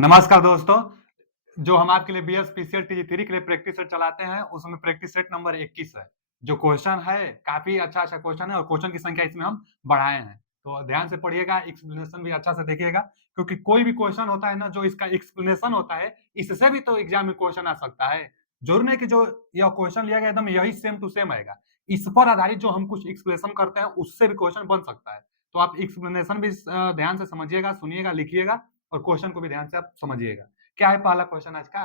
नमस्कार दोस्तों, जो हम आपके लिए बीएस पीसीएल टी3 के लिए प्रैक्टिस सेट चलाते हैं, उसमें प्रैक्टिस सेट नंबर 21 है। जो क्वेश्चन है, काफ़ी अच्छा-अच्छा क्वेश्चन है और क्वेश्चन की संख्या इसमें हम बढ़ाए हैं। तो ध्यान से पढ़िएगा, एक्सप्लेनेशन भी अच्छा से देखिएगा, क्योंकि कोई भी क्वेश्चन होता है ना, जो इसका एक्सप्लेनेशन होता है, इससे भी तो एग्जाम में क्वेश्चन आ सकता है। ज़रूरी नहीं कि जो यह क्वेश्चन लिया गया एकदम यही सेम टू सेम आएगा। इस पर आधारित जो हम कुछ एक्सप्लेनेशन करते हैं, उससे भी क्वेश्चन बन सकता है। तो आप एक्सप्लेनेशन भी ध्यान से समझिएगा, सुनिएगा, लिखिएगा और क्वेश्चन को भी ध्यान से आप समझिएगा। क्या है पहला क्वेश्चन आज का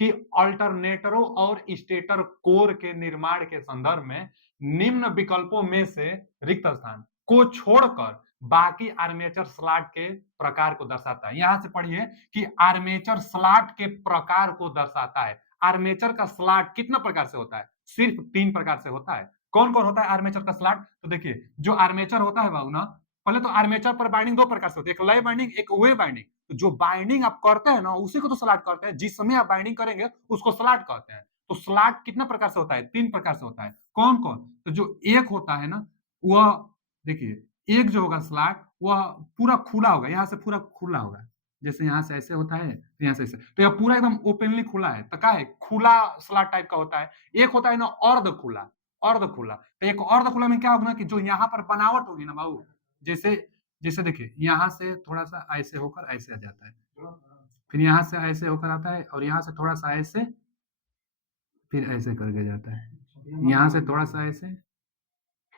कि अल्टरनेटरों और स्टेटर कोर के निर्माण के संदर्भ में निम्न विकल्पों में से रिक्त स्थान को छोड़कर बाकी आर्मेचर स्लॉट के प्रकार को दर्शाता है। यहां से पढ़िए कि आर्मेचर स्लॉट के प्रकार को दर्शाता है। आर्मेचर का स्लॉट कितना प्रकार से होता है? सिर्फ 3 प्रकार से होता है। कौन-कौन होता है आर्मेचर का स्लॉट? तो देखिए, जो आर्मेचर होता है बाबू ना, पहले तो आर्मेचर पर बाइंडिंग 2 प्रकार से होती है, एक लय बाइंडिंग, एक वेव बाइंडिंग। तो जो बाइंडिंग आप करते हैं ना, उसी को तो स्लॉट कहते हैं। जिस समय आप बाइंडिंग करेंगे उसको स्लॉट कहते हैं। तो स्लॉट कितना प्रकार से होता है? 3 प्रकार से होता है। कौन-कौन? तो जो एक होता है ना, वह देखिए, एक जो होगा स्लॉट वह पूरा खुला होगा, यहाँ से पूरा खुला होगा। जैसे यहाँ से ऐसे होता है, तो यहाँ से ऐसे। तो यह पूरा एकदम ओपनली खुला है। तो क्या है? खुला स्लॉट टाइप का होता है। एक होता है ना अर्ध खुला, अर्ध खुला। तो एक अर्ध खुला में क्या होगा ना कि जो यहाँ पर बनावट होगी ना बाबू, जैसे जैसे देखिए, यहाँ से थोड़ा-सा ऐसे होकर ऐसे आ जाता है। फिर यहाँ से ऐसे होकर आता है और यहाँ से थोड़ा-सा ऐसे, फिर ऐसे करके जाता है। यहाँ से थोड़ा-सा ऐसे,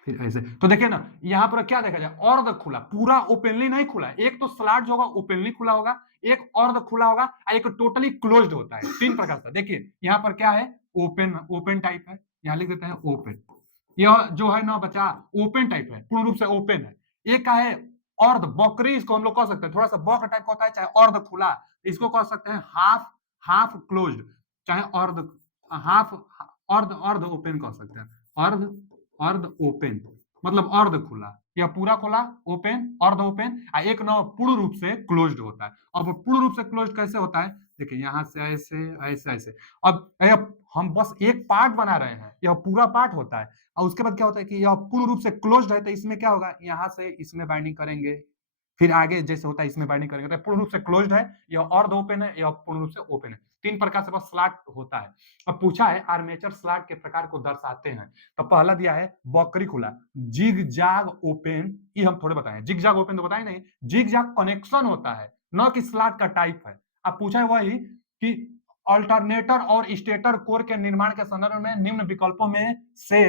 फिर ऐसे। तो देखिए ना, यहाँ पर क्या देखा जाए, अर्ध खुला, पूरा ओपनली नहीं खुला है। एक तो स्लॉट जो होगा ओपनली खुला होगा, एक अर्ध खुला होगा और एक टोटली क्लोज्ड होता है। 3 प्रकार से। देखिए, यहाँ पर क्या है? ओपन, ओपन टाइप है। यहाँ लिख देते हैं ओपन। यह जो है ना बच्चा, ओपन टाइप है, पूर्ण रूप से ओपन है। एक का है अर्ध बकरी, इसको हम लोग कह सकते हैं, थोड़ा-सा बक टाइप का होता है, चाहे अर्ध खुला, इसको कह सकते हैं हाफ, हाफ क्लोज्ड, चाहे अर्ध, हाफ, अर्ध, अर्ध ओपन कह सकते हैं। अर्ध, अर्ध ओपन मतलब अर्ध खुला, या पूरा खुला ओपन, अर्ध ओपन, एक न पूर्ण रूप से क्लोज्ड होता है। अब पूर्ण रूप से क्लोज्ड कैसे होता है? देखिए, यहाँ से ऐसे, ऐसे, ऐसे। अब हम बस एक पार्ट बना रहे हैं, यह पूरा पार्ट होता है। और उसके बाद क्या होता है कि यह पूर्ण रूप से क्लोज्ड है, तो इसमें क्या होगा, यहाँ से इसमें बाइंडिंग करेंगे, फिर आगे जैसे होता है इसमें बाइंडिंग करेंगे। तो पूर्ण रूप से क्लोज्ड है, यह अर्ध ओपन है, यह पूर्ण रूप से ओपन है। 3 प्रकार से बस स्लॉट होता है। अब पूछा है आर्मेचर स्लॉट के प्रकार को दर्शाते हैं, तो पहला दिया है बकरी खुला, जिग जैग ओपन। ये हम थोड़े बताएं, जिग जैग ओपन तो बताए नहीं, जिग जैग कनेक्शन होता है, न कि स्लॉट का टाइप है। अब पूछा है वही कि अल्टरनेटर और स्टेटर कोर के निर्माण के संदर्भ में निम्न विकल्पों में से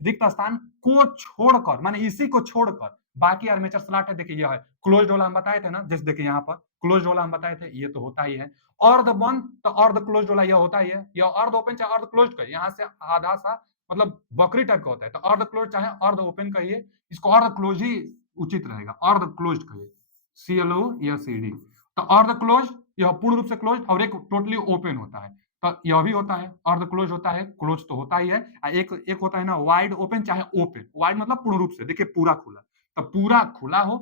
रिक्त स्थान को छोड़कर, माने इसी को छोड़कर बाकी आर्मेचर स्लॉट है। देखिए, यह है क्लोज्ड वाला, हम बताए थे ना, जैसे देखिए यहाँ पर क्लोज्ड वाला हम बताए थे, ये तो होता ही है। अर्ध बंद तो अर्ध क्लोज्ड वाला यह होता ही है, यह अर्ध ओपन चाहे अर्ध क्लोज्ड कहिए, यहाँ से आधा सा मतलब बकरी टाइप का होता है, तो अर्ध क्लोज्ड चाहे अर्ध ओपन कहिए, इसको अर्ध क्लोज ही उचित रहेगा, अर्ध क्लोज्ड कहिए, CLO या CD। तो अर्ध क्लोज्ड यह पूर्ण रूप से क्लोज्ड, और एक टोटली ओपन होता है। तो यह भी होता है, अर्ध क्लोज होता है, क्लोज तो होता ही है। एक एक होता है ना वाइड ओपन चाहे ओपन, वाइड मतलब पूर्ण रूप से, देखिए पूरा खुला, तो पूरा खुला हो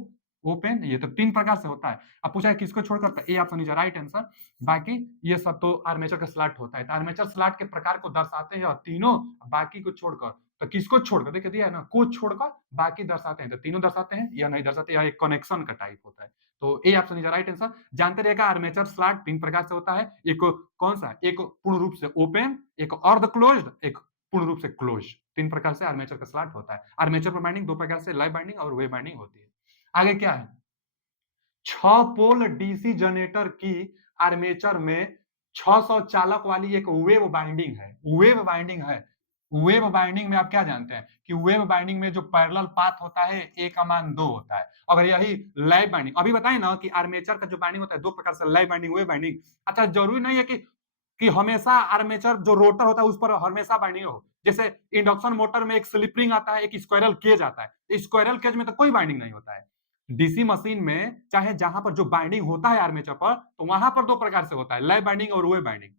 ओपन, ये तो 3 प्रकार से होता है। अब पूछा है किसको छोड़कर, तो A option is right answer. बाकी ये सब तो आर्मेचर का स्लॉट होता है। तो आर्मेचर स्लॉट के प्रकार को दर्शाते हैं तीनों, बाकी को छोड़कर। तो किसको छोड़कर, देखिए दिया है ना, को छोड़कर बाकी दर्शाते हैं, तो तीनों दर्शाते हैं या नहीं दर्शाते, यह एक कनेक्शन का टाइप होता है। तो A option is right answer. जानते रहिएगा आर्मेचर स्लॉट 3 प्रकार से होता है। एक कौन सा? एक पूर्ण रूप से ओपन, एक अर्ध क्लोज्ड, एक पूर्ण रूप से क्लोज। 3 प्रकार से आर्मेचर का स्लॉट होता है। आर्मेचर पर बाइंडिंग 2 प्रकार से, लाइव बाइंडिंग और वेव बाइंडिंग होती है। आगे क्या है? 6 पोल डीसी जनरेटर की आर्मेचर में 600 चालक वाली एक वेव बाइंडिंग है। वेव बाइंडिंग है। वेव बाइंडिंग में आप क्या जानते हैं कि वेव बाइंडिंग में जो पैरेलल पाथ होता है, ए का मान 2 होता है। अगर यही लैब बाइंडिंग, अभी बताए ना कि आर्मेचर का जो बाइंडिंग होता है 2 प्रकार से, लैब बाइंडिंग, वेव बाइंडिंग। अच्छा, जरूरी नहीं है कि हमेशा आर्मेचर जो रोटर होता है उस पर हमेशा बाइंडिंग हो। जैसे इंडक्शन मोटर में एक स्लिप रिंग आता है, एक स्क्वायरल केज आता है। स्क्वायरल केज में तो कोई बाइंडिंग नहीं होता है। डीसी मशीन में चाहे जहां पर जो बाइंडिंग होता है आर्मेचर पर, तो वहां पर 2 प्रकार से होता है, लैब बाइंडिंग और वेव बाइंडिंग।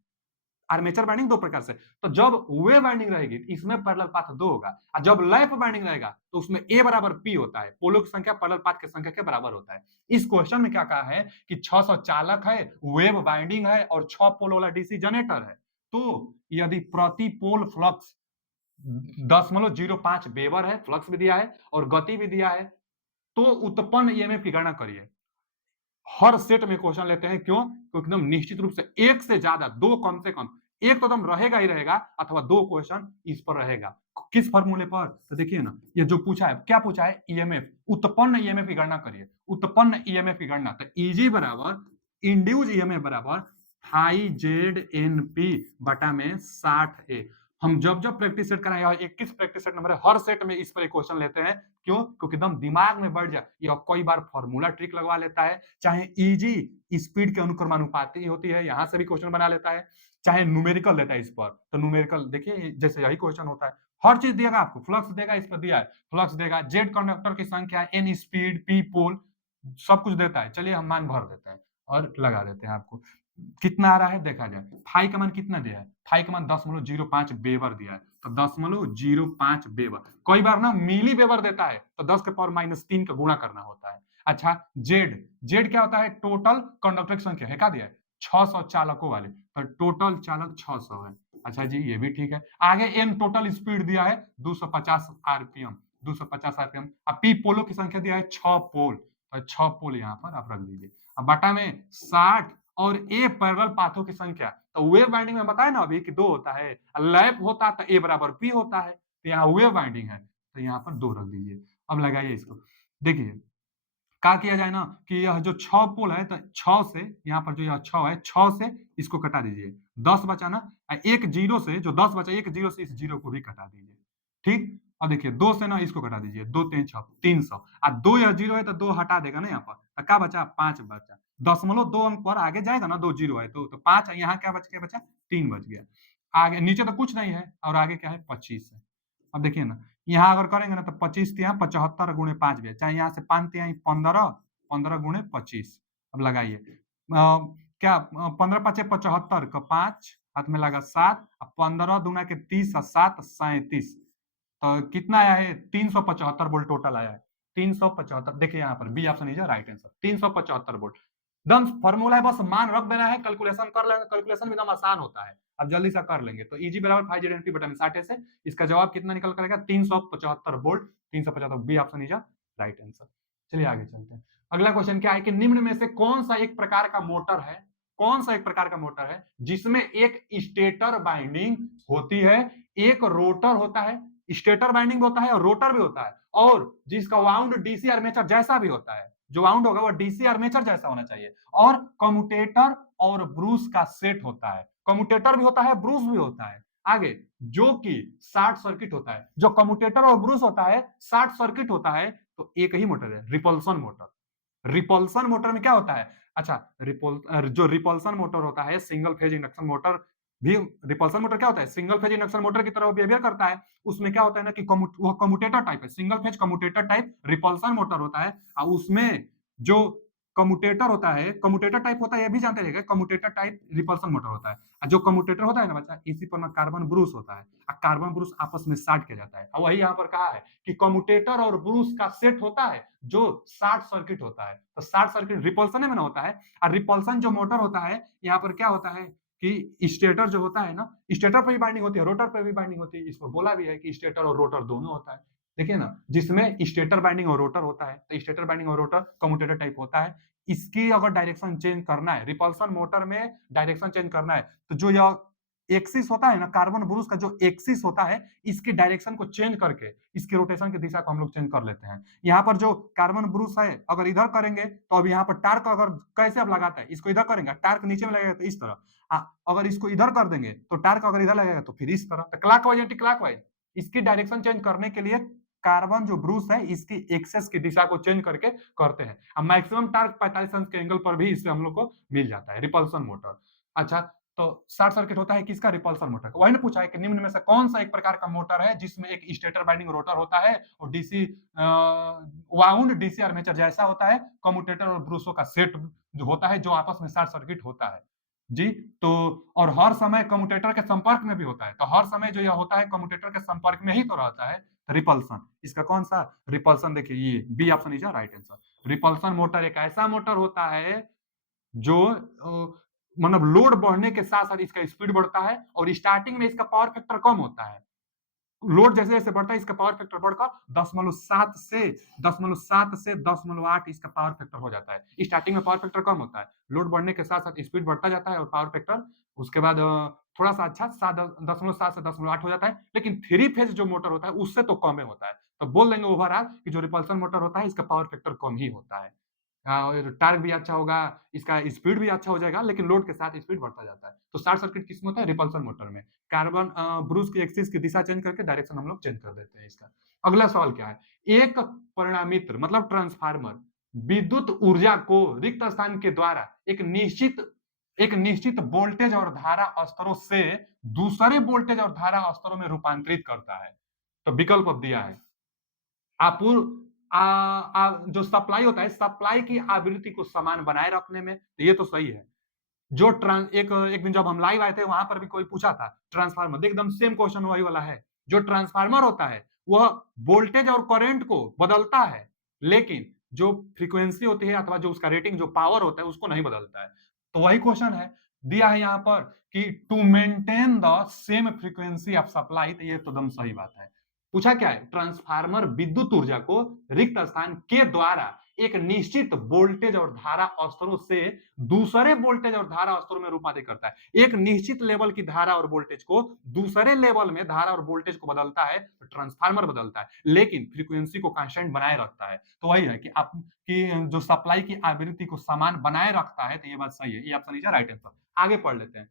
आर्मेचर बाइंडिंग 2 प्रकार से। तो जब वेव बाइंडिंग रहेगी, इसमें पैरेलल पाथ 2 होगा, और जब लैप बाइंडिंग रहेगा तो उसमें ए बराबर पी होता है, पोलों की संख्या पैरेलल पाथ की संख्या के बराबर होता है। इस क्वेश्चन में क्या कहा है कि 600 चालक है, वेव बाइंडिंग है और 6 पोल वाला डीसी जनरेटर है। तो यदि प्रति पोल फ्लक्स 0.05 वेबर है, फ्लक्स भी दिया है और गति भी दिया है, तो उत्पन्न ईएमएफ की गणना करिए। हर सेट में क्वेश्चन लेते हैं, क्यों? तो एकदम निश्चित रूप से एक से ज्यादा, दो कम से कम, एक तो एकदम रहेगा ही रहेगा, अथवा दो क्वेश्चन इस पर रहेगा। किस फॉर्मूले पर? तो देखिए ना, ये जो पूछा है, क्या पूछा है? ईएमएफ, उत्पन्न ईएमएफ की गणना करिए। उत्पन्न ईएमएफ की गणना, तो ईजी बराबर इंड्यूस ईएमएफ बराबर हाई जेड एन पी बटा में 60 ए। हम जब जब प्रैक्टिस सेट कराएंगे, 21 प्रैक्टिस सेट नंबर है, हर सेट में इस पर एक क्वेश्चन लेते हैं। क्यों? क्योंकि एकदम दिमाग में बैठ जाए। ये कई बार फॉर्मूला ट्रिक लगवा लेता है, चाहे इजी स्पीड के अनुक्रमानुपाती होती है, यहां से भी क्वेश्चन बना लेता है, चाहे न्यूमेरिकल लेता है इस पर। तो न्यूमेरिकल देखिए, जैसे यही क्वेश्चन होता है, हर चीज देगा आपको, फ्लक्स देगा, इस पर दिया है फ्लक्स देगा, जेड कंडक्टर की संख्या, एन स्पीड, पी पोल, सब कुछ देता है। चलिए हम मान भर देते हैं और लगा देते हैं आपको। कितना आ रहा है देखा जाए। फाई का मान कितना दिया है? फाई का मान 10.05 वेबर दिया है, तो 10.05 वेबर। कई बार ना मिली वेबर देता है, तो 10 के पावर -3 का गुणा करना होता है। अच्छा, जेड, जेड क्या होता है? टोटल कंडक्टर की संख्या है, क्या दिया है? 600 चालकों वाले, तो टोटल चालक 600 है। अच्छा जी, ये भी ठीक है। आगे एन टोटल स्पीड दिया है 250 आरपीएम, 250 आरपीएम। अब पी पोलो की संख्या दिया है 6 पोल, तो 6 पोल यहाँ पर आप रख दीजिए। अब बटा में 60, और ए पैरेलल पाथों की संख्या, तो वेव बाइंडिंग में बताया ना अभी कि 2 होता है, लैप होता है तो ए बराबर पी होता है, तो यहाँ वेव बाइंडिंग है, तो यहाँ पर 2 रख दीजिए। अब लगाइए इसको। देखिए क्या किया जाए ना, कि यह जो 6 पोल है, तो 6 से यहाँ पर जो यह 6 है, 6 से इसको कटा दीजिए, 10 बचा ना। एक जीरो से जो 10 बचा, एक जीरो से इस जीरो को भी कटा दीजिए। ठीक। अब देखिए 2 से ना इसको कटा दीजिए, 2 3 6, 300। अब 2 यह जीरो है तो 2 हटा देगा ना यहाँ पर, तो क्या बचा? 5 बचा। 0.2 अंक पर आगे जाएगा ना, 2 जीरो है तो 5 है, यहाँ क्या बचा? 3 बच गया। आगे नीचे तो कुछ नहीं है, और आगे क्या है? 25 है। अब देखिए ना, यहाँ अगर करेंगे ना, तो 25 तिया 75 गुणे 5 भी है, चाहे यहाँ से 5 तिहाई 15, 15 गुणे 25। अब लगाइए, क्या 15 पचे 75 का 5 हाथ में लगा 7, 15 दूना के 30 और 7 37, तो कितना आया है? 375 वोल्ट टोटल आया है। 375, देखिए यहाँ पर B option is right answer, 375 volt. एकदम फॉर्मूला है, बस मान रख देना है, कैलकुलेशन कर लेंगे, कैलकुलेशन भी एकदम आसान होता है। अब जल्दी से कर लेंगे, तो इजी बराबर 5 जेड एन पी बटा में 60 से इसका जवाब कितना निकल करेगा? 375 volt. 375, B option is right answer. चलिए आगे चलते हैं। अगला क्वेश्चन क्या है कि निम्न में से कौन सा एक प्रकार का मोटर है, कौन सा एक प्रकार का मोटर है जिसमें एक स्टेटर बाइंडिंग होती है, एक रोटर होता है, स्टेटर बाइंडिंग भी होता है और रोटर भी होता है, और जिसका वाउंड डीसी आर्मेचर जैसा भी होता है, जो वाउंड होगा वो डीसी आर्मेचर जैसा होना चाहिए, और कम्यूटेटर और ब्रूस का सेट होता है। कम्यूटेटर भी होता है, ब्रूस भी होता है। आगे, जो कि शॉर्ट सर्किट होता है, जो कम्यूटेटर और ब्रूस होता है, शॉर्ट सर्किट होता है, तो एक ही मोटर है, रिपल्सन मोटर। रिपल्सन मोटर में क्या होता है? अच्छा, जो रिपल्सन मोटर होता है, सिंगल फेज इंडक्शन मोटर भी, रिपल्सन मोटर क्या होता है? सिंगल फेज इंडक्शन मोटर की तरह बिहेवियर करता है। उसमें क्या होता है ना कि वो कम्यूटेटर टाइप है, single phase commutator type repulsion motor होता है, और उसमें जो कम्यूटेटर होता है, कम्यूटेटर टाइप होता है, ये भी जानते रहेगा, कम्यूटेटर टाइप रिपल्सन मोटर होता है। जो कम्यूटेटर होता है ना बच्चा, इसी पर ना कार्बन ब्रूस होता है, और कार्बन ब्रूस आपस में साट किया जाता है, और वही यहाँ पर कहा है कि कम्यूटेटर और ब्रूस का सेट होता है जो शॉर्ट सर्किट होता है। तो शॉर्ट सर्किट रिपल्सन में ना होता है, और रिपल्सन जो मोटर होता है, यहाँ पर क्या होता है कि स्टेटर जो होता है ना, स्टेटर पर भी बाइंडिंग होती है, रोटर पर भी बाइंडिंग होती है। इसको बोला भी है कि स्टेटर और रोटर दोनों होता है। देखिए ना, जिसमें स्टेटर बाइंडिंग और रोटर होता है, तो स्टेटर बाइंडिंग और रोटर कम्यूटेटर टाइप होता है। इसकी अगर डायरेक्शन चेंज करना है, रिपल्सन मोटर में डायरेक्शन चेंज करना है, तो जो यह एक्सिस होता है ना, कार्बन ब्रूस का जो एक्सिस होता है, इसकी डायरेक्शन को चेंज करके इसकी रोटेशन की दिशा को हम लोग चेंज कर लेते हैं। यहाँ पर जो कार्बन ब्रूस है, अगर इधर करेंगे तो अब यहाँ पर टार्क अगर कैसे अब लगाता है, इसको इधर करेंगे, टार्क नीचे में लगेगा तो इस तरह, अगर इसको इधर कर देंगे तो टार्क अगर इधर लगेगा तो फिर इस तरह, तो क्लॉकवाइज एंटी क्लॉकवाइज इसकी डायरेक्शन चेंज करने के लिए कार्बन जो ब्रूस है, इसकी एक्सेस की दिशा को चेंज करके करते हैं। अब मैक्सिमम टार्क 45 अंश के एंगल पर भी इससे हम लोग को मिल जाता है, रिपल्सन मोटर। अच्छा, तो शॉर्ट सर्किट होता है किसका? रिपल्सन मोटर का। वही ने पूछा है कि निम्न में से कौन सा एक प्रकार का मोटर है जिसमें एक स्टेटर बाइंडिंग रोटर होता है, और डीसी वाउंड डीसी आर्मेचर जैसा होता है, कम्यूटेटर और ब्रूसों का सेट जो होता है, जो आपस में शॉर्ट सर्किट होता है जी। तो और हर समय कम्यूटेटर के संपर्क में भी होता है, तो हर समय जो यह होता है कम्यूटेटर के संपर्क में ही तो रहता है। रिपल्सन, इसका कौन सा? रिपल्सन, देखिए ये B option is right answer. Repulsion motor एक ऐसा मोटर होता है जो मतलब लोड बढ़ने के साथ साथ इसका स्पीड बढ़ता है, और स्टार्टिंग में इसका पावर फैक्टर कम होता है, लोड जैसे जैसे बढ़ता है इसका पावर फैक्टर बढ़कर 10.7 से 10.8 इसका पावर फैक्टर हो जाता है। स्टार्टिंग में पावर फैक्टर कम होता है, लोड बढ़ने के साथ साथ स्पीड बढ़ता जाता है और पावर फैक्टर उसके बाद थोड़ा सा अच्छा 7.7 से 10.8 हो जाता है। लेकिन थ्री फेज जो मोटर होता है उससे तो कम ही होता है, तो बोल देंगे ओवरऑल कि जो रिपल्सन मोटर होता है इसका पावर फैक्टर कम ही होता है। और टार्क भी अच्छा होगा, इसका स्पीड भी अच्छा हो जाएगा, लेकिन लोड के साथ स्पीड बढ़ता जाता है। तो शॉर्ट सर्किट किसमें होता है? रिपल्सन मोटर में। कार्बन ब्रूस की एक्सिस की दिशा चेंज करके डायरेक्शन हम लोग चेंज कर देते हैं इसका। अगला सवाल क्या है? एक परिणामित्र मतलब ट्रांसफार्मर विद्युत ऊर्जा को रिक्त स्थान के द्वारा एक निश्चित वोल्टेज और धारा स्तरों से दूसरे वोल्टेज और धारा स्तरों में रूपांतरित करता है। तो विकल्प अब दिया है, आपूर्व जो सप्लाई होता है, सप्लाई की आवृत्ति को समान बनाए रखने में, तो ये तो सही है। जो एक दिन जब हम लाइव आए थे वहां पर भी कोई पूछा था ट्रांसफार्मर, एकदम सेम क्वेश्चन वही वाला है। जो ट्रांसफार्मर होता है वह वोल्टेज और करंट को बदलता है, लेकिन जो फ्रीक्वेंसी होती है अथवा जो उसका रेटिंग जो पावर होता है उसको नहीं बदलता है। तो वही क्वेश्चन है, दिया है यहाँ पर कि to maintain the same frequency of supply, तो ये तो एकदम सही बात है। पूछा क्या है? ट्रांसफार्मर विद्युत ऊर्जा को रिक्त स्थान के द्वारा एक निश्चित वोल्टेज और धारा स्तरों से दूसरे वोल्टेज और धारा स्तरों में रूपांतरित करता है। एक निश्चित लेवल की धारा और वोल्टेज को दूसरे लेवल में धारा और वोल्टेज को बदलता है, तो ट्रांसफार्मर बदलता है, लेकिन फ्रीक्वेंसी को कांस्टेंट बनाए रखता है। तो वही है कि आप कि जो सप्लाई की आवृत्ति को समान बनाए रखता है, तो ये बात सही है, ये ऑप्शन लीजिए राइट आंसर। आगे पढ़ लेते हैं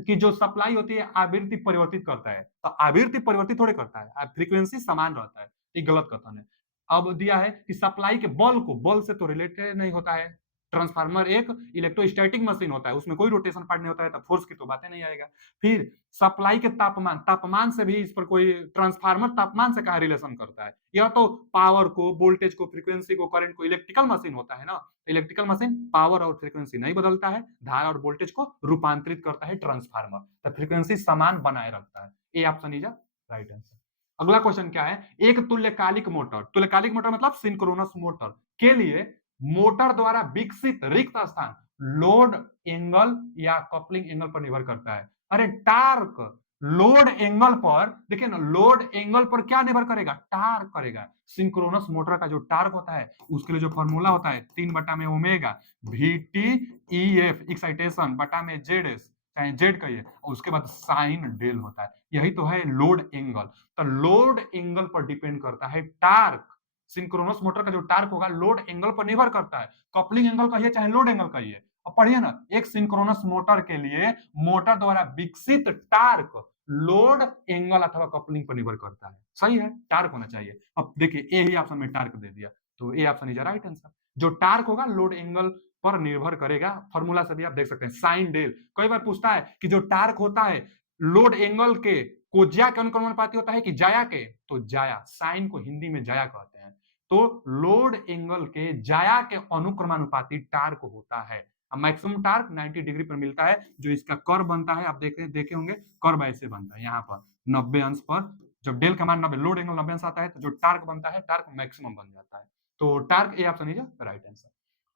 कि जो सप्लाई होती है आवृत्ति परिवर्तित करता है, तो आवृत्ति परिवर्तित थोड़े करता है, फ्रीक्वेंसी समान रहता है, ये गलत कथन है। अब दिया है कि सप्लाई के बल से तो रिलेटेड नहीं होता है। ट्रांसफार्मर एक इलेक्ट्रोस्टैटिक मशीन होता है, उसमें कोई रोटेशन पार्ट नहीं होता है, तो फोर्स की तो बातें नहीं आएगा। फिर सप्लाई के तापमान से भी इस पर कोई ट्रांसफार्मर तापमान से कहा रिलेशन करता है? यह तो पावर को, वोल्टेज को, फ्रीक्वेंसी को, करंट को, इलेक्ट्रिकल मशीन होता है ना। इलेक्ट्रिकल मशीन पावर और फ्रीक्वेंसी नहीं बदलता है, धारा और वोल्टेज को रूपांतरित करता है ट्रांसफार्मर, तो फ्रीक्वेंसी समान बनाए रखता है। A option is right answer. अगला क्वेश्चन क्या है? एक तुल्यकालिक मोटर मतलब सिंक्रोनस मोटर के लिए मोटर द्वारा विकसित रिक्त स्थान लोड एंगल या कपलिंग एंगल पर निर्भर करता है। अरे टार्क लोड एंगल पर, देखिए ना, लोड एंगल पर क्या निर्भर करेगा? टार्क करेगा। सिंक्रोनस मोटर का जो टार्क होता है उसके लिए जो फॉर्मूला होता है 3/ओमेगा V T E F excitation बटा में जेड एस, चाहे जेड कहिए, और उसके बाद साइन डेल होता है, यही तो है लोड एंगल। तो लोड एंगल पर डिपेंड करता है टार्क। सिंक्रोनस मोटर का जो टार्क होगा लोड एंगल पर निर्भर करता है। कपलिंग एंगल कहिए चाहे लोड एंगल कहिए। अब पढ़िए ना, एक सिंक्रोनस मोटर के लिए मोटर द्वारा विकसित टार्क लोड एंगल अथवा कपलिंग पर निर्भर करता है। सही है, टार्क होना चाहिए। अब देखिए ए ही ऑप्शन में टार्क दे दिया, तो A option is right answer. जो टार्क होगा लोड एंगल पर निर्भर करेगा, फॉर्मूला से भी आप देख सकते हैं साइन डेल। कई बार पूछता है कि जो टार्क होता है लोड एंगल के को ज्या के अनुक्रमानुपाती होता है कि जाया के, तो जाया, साइन को हिंदी में जाया कहते हैं। तो लोड एंगल के जाया के अनुक्रमानुपाती टार्क होता है। मैक्सिमम टार्क 90 डिग्री पर मिलता है। जो इसका कर्व बनता है आप देखे होंगे, कर्व ऐसे बनता है यहाँ पर 90 अंश पर, जब डेल का मान 90, लोड एंगल 90 अंश आता है, तो जो टार्क बनता है टार्क मैक्सिमम बन जाता है। तो torque A option is right answer.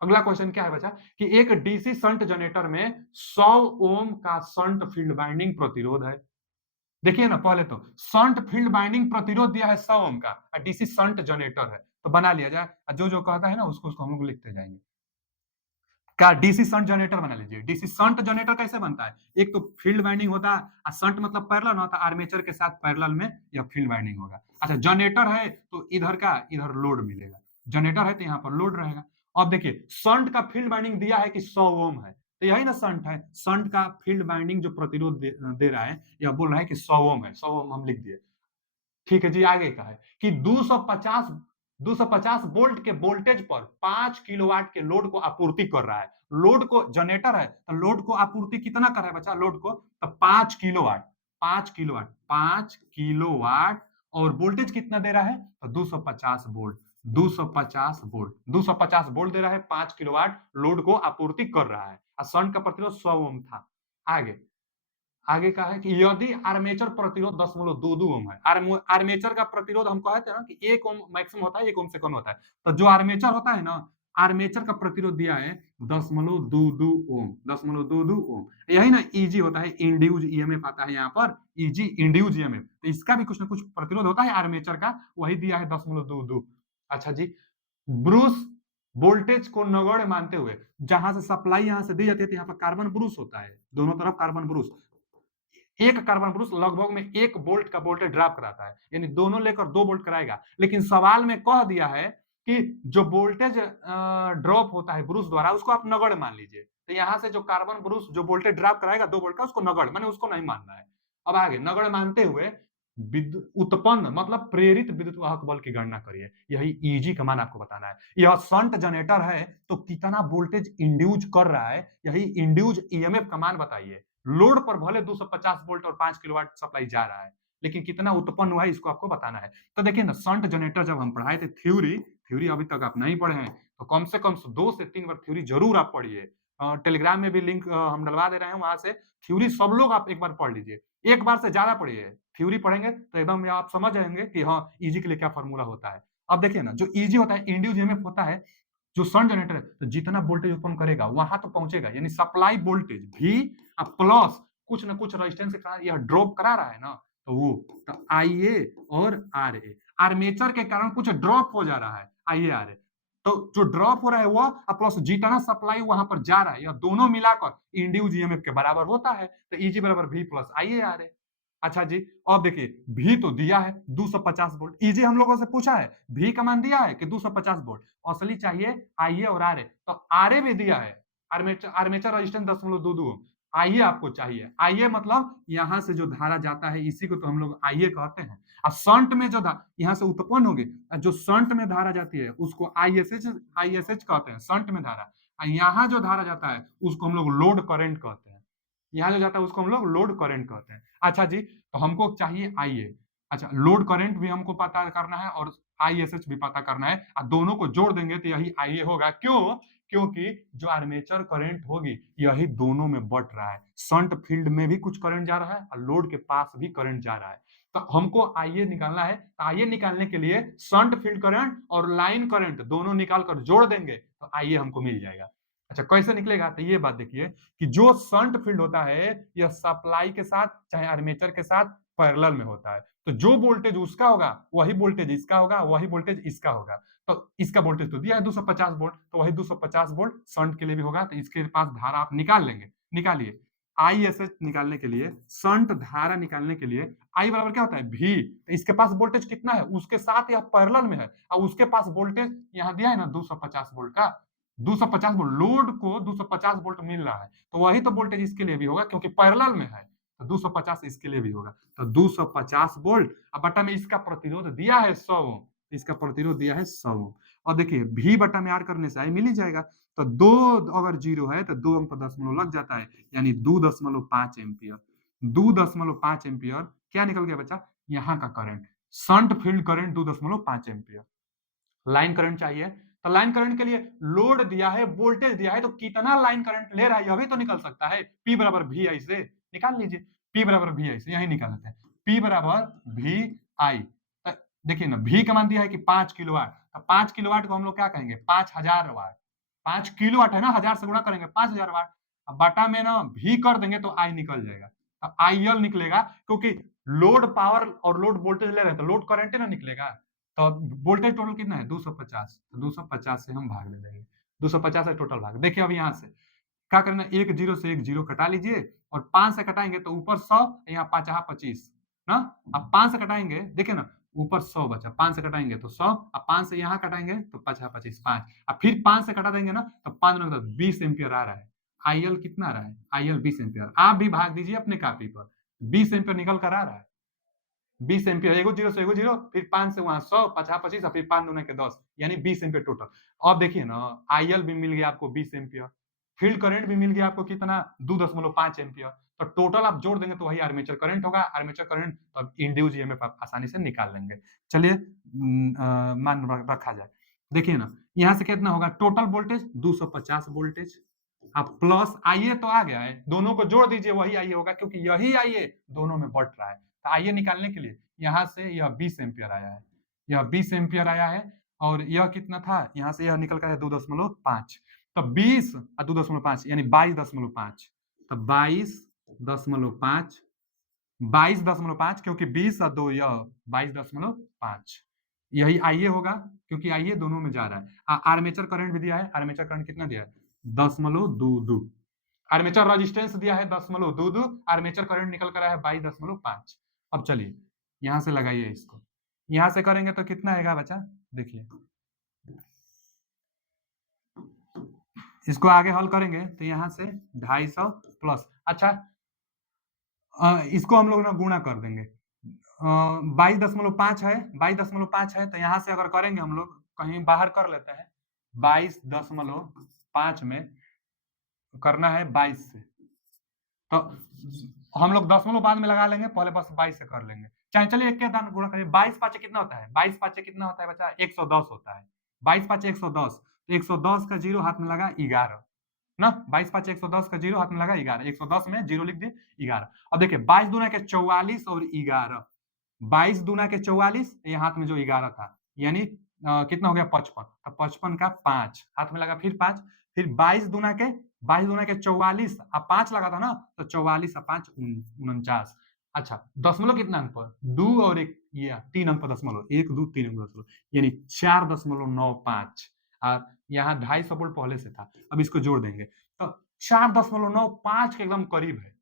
अगला क्वेश्चन क्या है बच्चा कि एक डीसी शंट जनरेटर में 100 ओम का शंट फील्ड बाइंडिंग प्रतिरोध है। देखिए ना, पहले तो शंट फील्ड बाइंडिंग प्रतिरोध दिया है 100 ओम का, डीसी शंट जनरेटर है, तो बना लिया जाए, जो जो कहता है ना उसको उसको हम लोग लिखते जाएंगे। का डीसी शंट जनरेटर बना लीजिए। डीसी शंट जनरेटर कैसे बनता है? एक तो फील्ड वाइंडिंग होता है, शंट मतलब पैरेलल होता है, आर्मेचर के साथ पैरेलल में यह फील्ड वाइंडिंग होगा। अच्छा, जनरेटर है तो इधर का इधर लोड मिलेगा, जनरेटर है तो यहाँ पर लोड रहेगा। अब देखिए शंट का फील्ड वाइंडिंग दिया है कि 100 ओम है, तो यही ना शंट है। शंट का फील्ड वाइंडिंग जो प्रतिरोध दे रहा है, यह बोल रहा है कि 100 ओम है, 100 ओम हम लिख दिए। ठीक है जी, आगे का है कि 250 वोल्ट के वोल्टेज पर 5 किलोवाट के लोड को आपूर्ति कर रहा है। लोड को, जनरेटर है तो लोड को आपूर्ति कितना कर रहा है बच्चा? लोड को तो 5 किलोवाट, 5 किलोवाट, और वोल्टेज कितना दे रहा है? तो 250 वोल्ट, 250 वोल्ट, 250 वोल्ट दे रहा है, 5 किलोवाट लोड को आपूर्ति कर रहा है, और शंट का प्रतिरोध 100 ओम था। आगे आगे का है कि यदि आर्मेचर प्रतिरोध 10.22 ओम है, आर्मेचर का प्रतिरोध हम कहते हैं ना कि 1 ओम मैक्सिमम होता है, 1 ओम से कम होता है, तो जो आर्मेचर होता है ना आर्मेचर का प्रतिरोध दिया है 0.22 ओम, 0.22 ओम। यही ना ईजी होता है, इंड्यूज ईएमएफ आता है यहाँ पर, ईजी इंड्यूज ईएमएफ, तो इसका भी कुछ ना कुछ प्रतिरोध होता है आर्मेचर का, वही दिया है 0.22। अच्छा जी, ब्रूस वोल्टेज को नगण्य मानते हुए, जहां से सप्लाई यहां से दी जाती है तो यहाँ पर कार्बन ब्रूस होता है, दोनों तरफ कार्बन ब्रूस, एक कार्बन ब्रूस लगभग में 1 वोल्ट का वोल्टेज ड्रॉप कराता है, यानी दोनों लेकर 2 वोल्ट कराएगा। लेकिन सवाल में कह दिया है कि जो वोल्टेज ड्रॉप होता है ब्रूस द्वारा, उसको आप नगण्य मान लीजिए, तो यहां से जो कार्बन ब्रूस जो वोल्टेज ड्रॉप कराएगा 2 वोल्ट का, उसको नगण्य माने, उसको नहीं मानना है। अब आगे नगण्य मानते हुए उत्पन्न मतलब प्रेरित विद्युत वाहक बल की गणना करिए, यही ईजी का मान आपको बताना है। यह शंट जनरेटर है तो कितना वोल्टेज इंड्यूज कर रहा है, यही इंड्यूज ईएमएफ का मान बताइए। लोड पर भले 250 वोल्ट और 5 किलोवाट सप्लाई जा रहा है, लेकिन कितना उत्पन्न हुआ है इसको आपको बताना है। तो देखिए ना, शंट जनरेटर जब हम पढ़ाए थे थ्योरी, थ्योरी अभी तक आप नहीं पढ़े हैं तो कम से कम 2 से 3 बार थ्योरी जरूर आप पढ़िए। टेलीग्राम में भी लिंक हम डलवा दे रहे हैं, वहां से थ्योरी सब लोग आप एक बार पढ़ लीजिए, एक बार से ज्यादा पढ़िए। थ्योरी पढ़ेंगे तो एकदम आप समझ जाएंगे कि हाँ ईजी के लिए क्या फॉर्मूला होता है। अब देखिए ना, जो ईजी होता है इंड्यूस ईएमएफ होता है, जो शंट जनरेटर है तो जितना वोल्टेज उत्पन्न करेगा वहां तो पहुंचेगा, यानी सप्लाई वोल्टेज भी प्लस कुछ ना कुछ रेजिस्टेंस के कारण यह ड्रॉप करा रहा है ना, तो वो तो आईए और आर ए, आर्मेचर के कारण कुछ ड्रॉप हो जा रहा है आईए आर ए, तो जो ड्रॉप हो रहा है वह प्लस जितना सप्लाई वहां पर जा रहा है, यह दोनों मिलाकर इंड्यूस ईएमएफ के बराबर होता है, तो ईजी बराबर वी प्लस आईए आर ए। अच्छा जी, अब देखिए भी तो दिया है 250 वोल्ट, इजी हम लोगों से पूछा है, भी का मान दिया है कि 250 वोल्ट, असली चाहिए आईए और आर ए, तो आर ए भी दिया है, आर्मेचर आर्मेचर रेजिस्टेंस 10.22, आईए आपको चाहिए, आईए मतलब यहां से जो धारा जाता है इसी को तो हम लोग आईए कहते हैं, और शंट में जो यहां से उत्पन्न होगी, जो शंट में धारा जाती है उसको आईएसएच कहते हैं, शंट में धारा, यहाँ जो धारा जाता है उसको हम लोग लोड करंट कहते हैं, यहाँ जो जाता है उसको हम लोग लोड करंट कहते हैं। अच्छा जी, तो हमको चाहिए आईए, अच्छा लोड करंट भी हमको पता करना है और आईएसएच भी पता करना है, और दोनों को जोड़ देंगे तो यही आईए होगा। क्यों? क्योंकि जो आर्मेचर करंट होगी यही दोनों में बट रहा है, शंट फील्ड में भी कुछ करंट जा रहा है और लोड के पास भी करंट जा रहा है, तो हमको आईए निकालना है, तो आईए निकालने के लिए शंट फील्ड करंट और लाइन करंट दोनों निकाल कर जोड़ देंगे तो आईए हमको मिल जाएगा। अच्छा कैसे निकलेगा, तो ये बात देखिए कि जो शंट फील्ड होता है यह सप्लाई के साथ चाहे आर्मेचर के साथ पैरेलल में होता है, तो जो वोल्टेज उसका होगा वही वोल्टेज इसका होगा, वही वोल्टेज इसका होगा, तो इसका वोल्टेज तो दिया है 250 वोल्ट, तो वही 250 वोल्ट शंट के लिए भी होगा, तो इसके पास धारा आप निकाल लेंगे। निकालिए, आईएसएच निकालने के लिए, शंट धारा निकालने के लिए आई बराबर क्या होता है भी, तो इसके पास वोल्टेज कितना है उसके साथ यह पैरेलल में है, और उसके पास वोल्टेज यहाँ दिया है ना 250 वोल्ट का, 250 वोल्ट लोड को 250 वोल्ट मिल रहा है, तो वही तो वोल्टेज इसके लिए भी होगा क्योंकि पैरेलल में है, तो 250 इसके लिए भी होगा, तो 250 वोल्ट, अब बटा में इसका प्रतिरोध दिया है 100 ओम, इसका प्रतिरोध दिया है 100 ओम, और देखिए भी बटा में आर करने से आई मिल ही जाएगा, तो 2 अगर 0 है तो 2 अंक पर दशमलव लग जाता है, यानी 2.5 एम्पियर, 2.5 एम्पियर क्या निकल गया बच्चा, यहाँ का current, shunt field current 2.5 ampere. Line current चाहिए, तो लाइन करंट के लिए लोड दिया है, वोल्टेज दिया है, तो कितना लाइन करंट ले रहा है यह भी तो निकल सकता है, P बराबर वी आई से निकाल लीजिए, P बराबर वी आई से यही निकाल लेते हैं, P बराबर वी आई, देखिए ना V का मान दिया है कि 5 किलोवाट, तो 5 किलोवाट को हम लोग क्या कहेंगे 5000 वाट, 5 किलोवाट है ना, 1000 से गुणा करेंगे 5000 वाट, अब बाटा में ना V कर देंगे तो I निकल जाएगा, अब IL निकलेगा क्योंकि लोड पावर और लोड वोल्टेज ले रहे हैं तो लोड करंट ना निकलेगा, तो वोल्टेज टोटल कितना है 250, तो 250 से हम भाग दे देंगे, 250 है टोटल भाग, देखिए अब यहाँ से क्या करना है, एक जीरो से एक जीरो कटा लीजिए, और 5 से कटाएंगे तो ऊपर 100, यहाँ 5 25 ना, अब 5 से कटाएंगे देखिए ना ऊपर 100 बचा, 5 से कटाएंगे तो 100, अब 5 से यहाँ कटाएंगे तो 5 25 5, अब फिर 5 से कटा देंगे ना तो 5 20 एम्पियर आ रहा है, आईएल कितना आ रहा है, आईएल 20 एम्पियर, आप भी भाग दीजिए अपने कॉपी पर, 20 एम्पियर निकल कर आ रहा है, 20 एम्पियर, एगो जीरो से एगो जीरो, फिर 5 से वहां 100 50 25 और फिर 5 दूना के 10, यानी 20 एम्पियर टोटल। अब देखिए ना आईएल भी मिल गया आपको 20 एम्पियर, फील्ड करंट भी मिल गया आपको कितना 2.5 एम्पियर, तो टोटल आप जोड़ देंगे तो वही आर्मेचर करंट होगा, आर्मेचर करंट तो इंड्यूस ईएमएफ आप आसानी से निकाल लेंगे। चलिए मान रखा जाए, देखिए ना यहाँ से कितना होगा टोटल वोल्टेज 250 वोल्टेज, अब प्लस आईए तो आ गया है, दोनों को जोड़ दीजिए वही आईए होगा क्योंकि यही आईए दोनों में बढ़ रहा है, तो आईए निकालने के लिए यहाँ से यह 20 एम्पियर आया है, यह 20 एम्पियर आया है, और यह कितना था, यहां से यह निकल कर है 2.5, तो 20 और 2.5 यानी 22.5, तो 22.5, 22.5, क्योंकि 20 और 2 यह 22.5, यही आईए होगा, क्योंकि आईए दोनों में जा रहा है। आर्मेचर करंट भी दिया है, आर्मेचर करंट कितना दिया है, 10.22, आर्मेचर रेजिस्टेंस दिया है 10.22, आर्मेचर करंट निकल कर आया है 22.5। अब चलिए यहां से लगाइए इसको, यहां से करेंगे तो कितना आएगा बच्चा, देखिए इसको आगे हल करेंगे तो यहां से 250 प्लस, अच्छा इसको हम लोग ना गुणा कर देंगे, 22.5 है, 22.5 है, तो यहां से अगर करेंगे हम लोग कहीं बाहर कर लेते हैं, 22.5 में करना है 22 से, तो हम लोग दशमलव बाद में लगा लेंगे, पहले बस 22 से कर लेंगे, चाहे चलिए एक के दान गुणा करिए, 22 5 कितना होता है, 22 5 कितना होता है बच्चा, 110 होता है, 22 5 110, तो 110 का जीरो हाथ में लगा 11 ना, 22 5 110 का जीरो हाथ में लगा 11, 110 में जीरो लिख दिए 11। अब देखिए 22 दूना के 44 और 11, 22 दूना के 44, ये हाथ में जो 11 था, यानी कितना हो गया 55, तो 55 का 5 हाथ में लगा, फिर 5, फिर 22 दूना के 44 अब 5 लगा था ना, तो 44 और 5 49। अच्छा दशमलव कितना अंक पर, 2 और 1, ये 3 अंक पर दशमलव, 1 2 3 अंक पर दशमलव, यानी 4.95, और यहाँ 250 वोल्ट पहले से था, अब इसको जोड़ देंगे तो 4.95 के एकदम करीब है,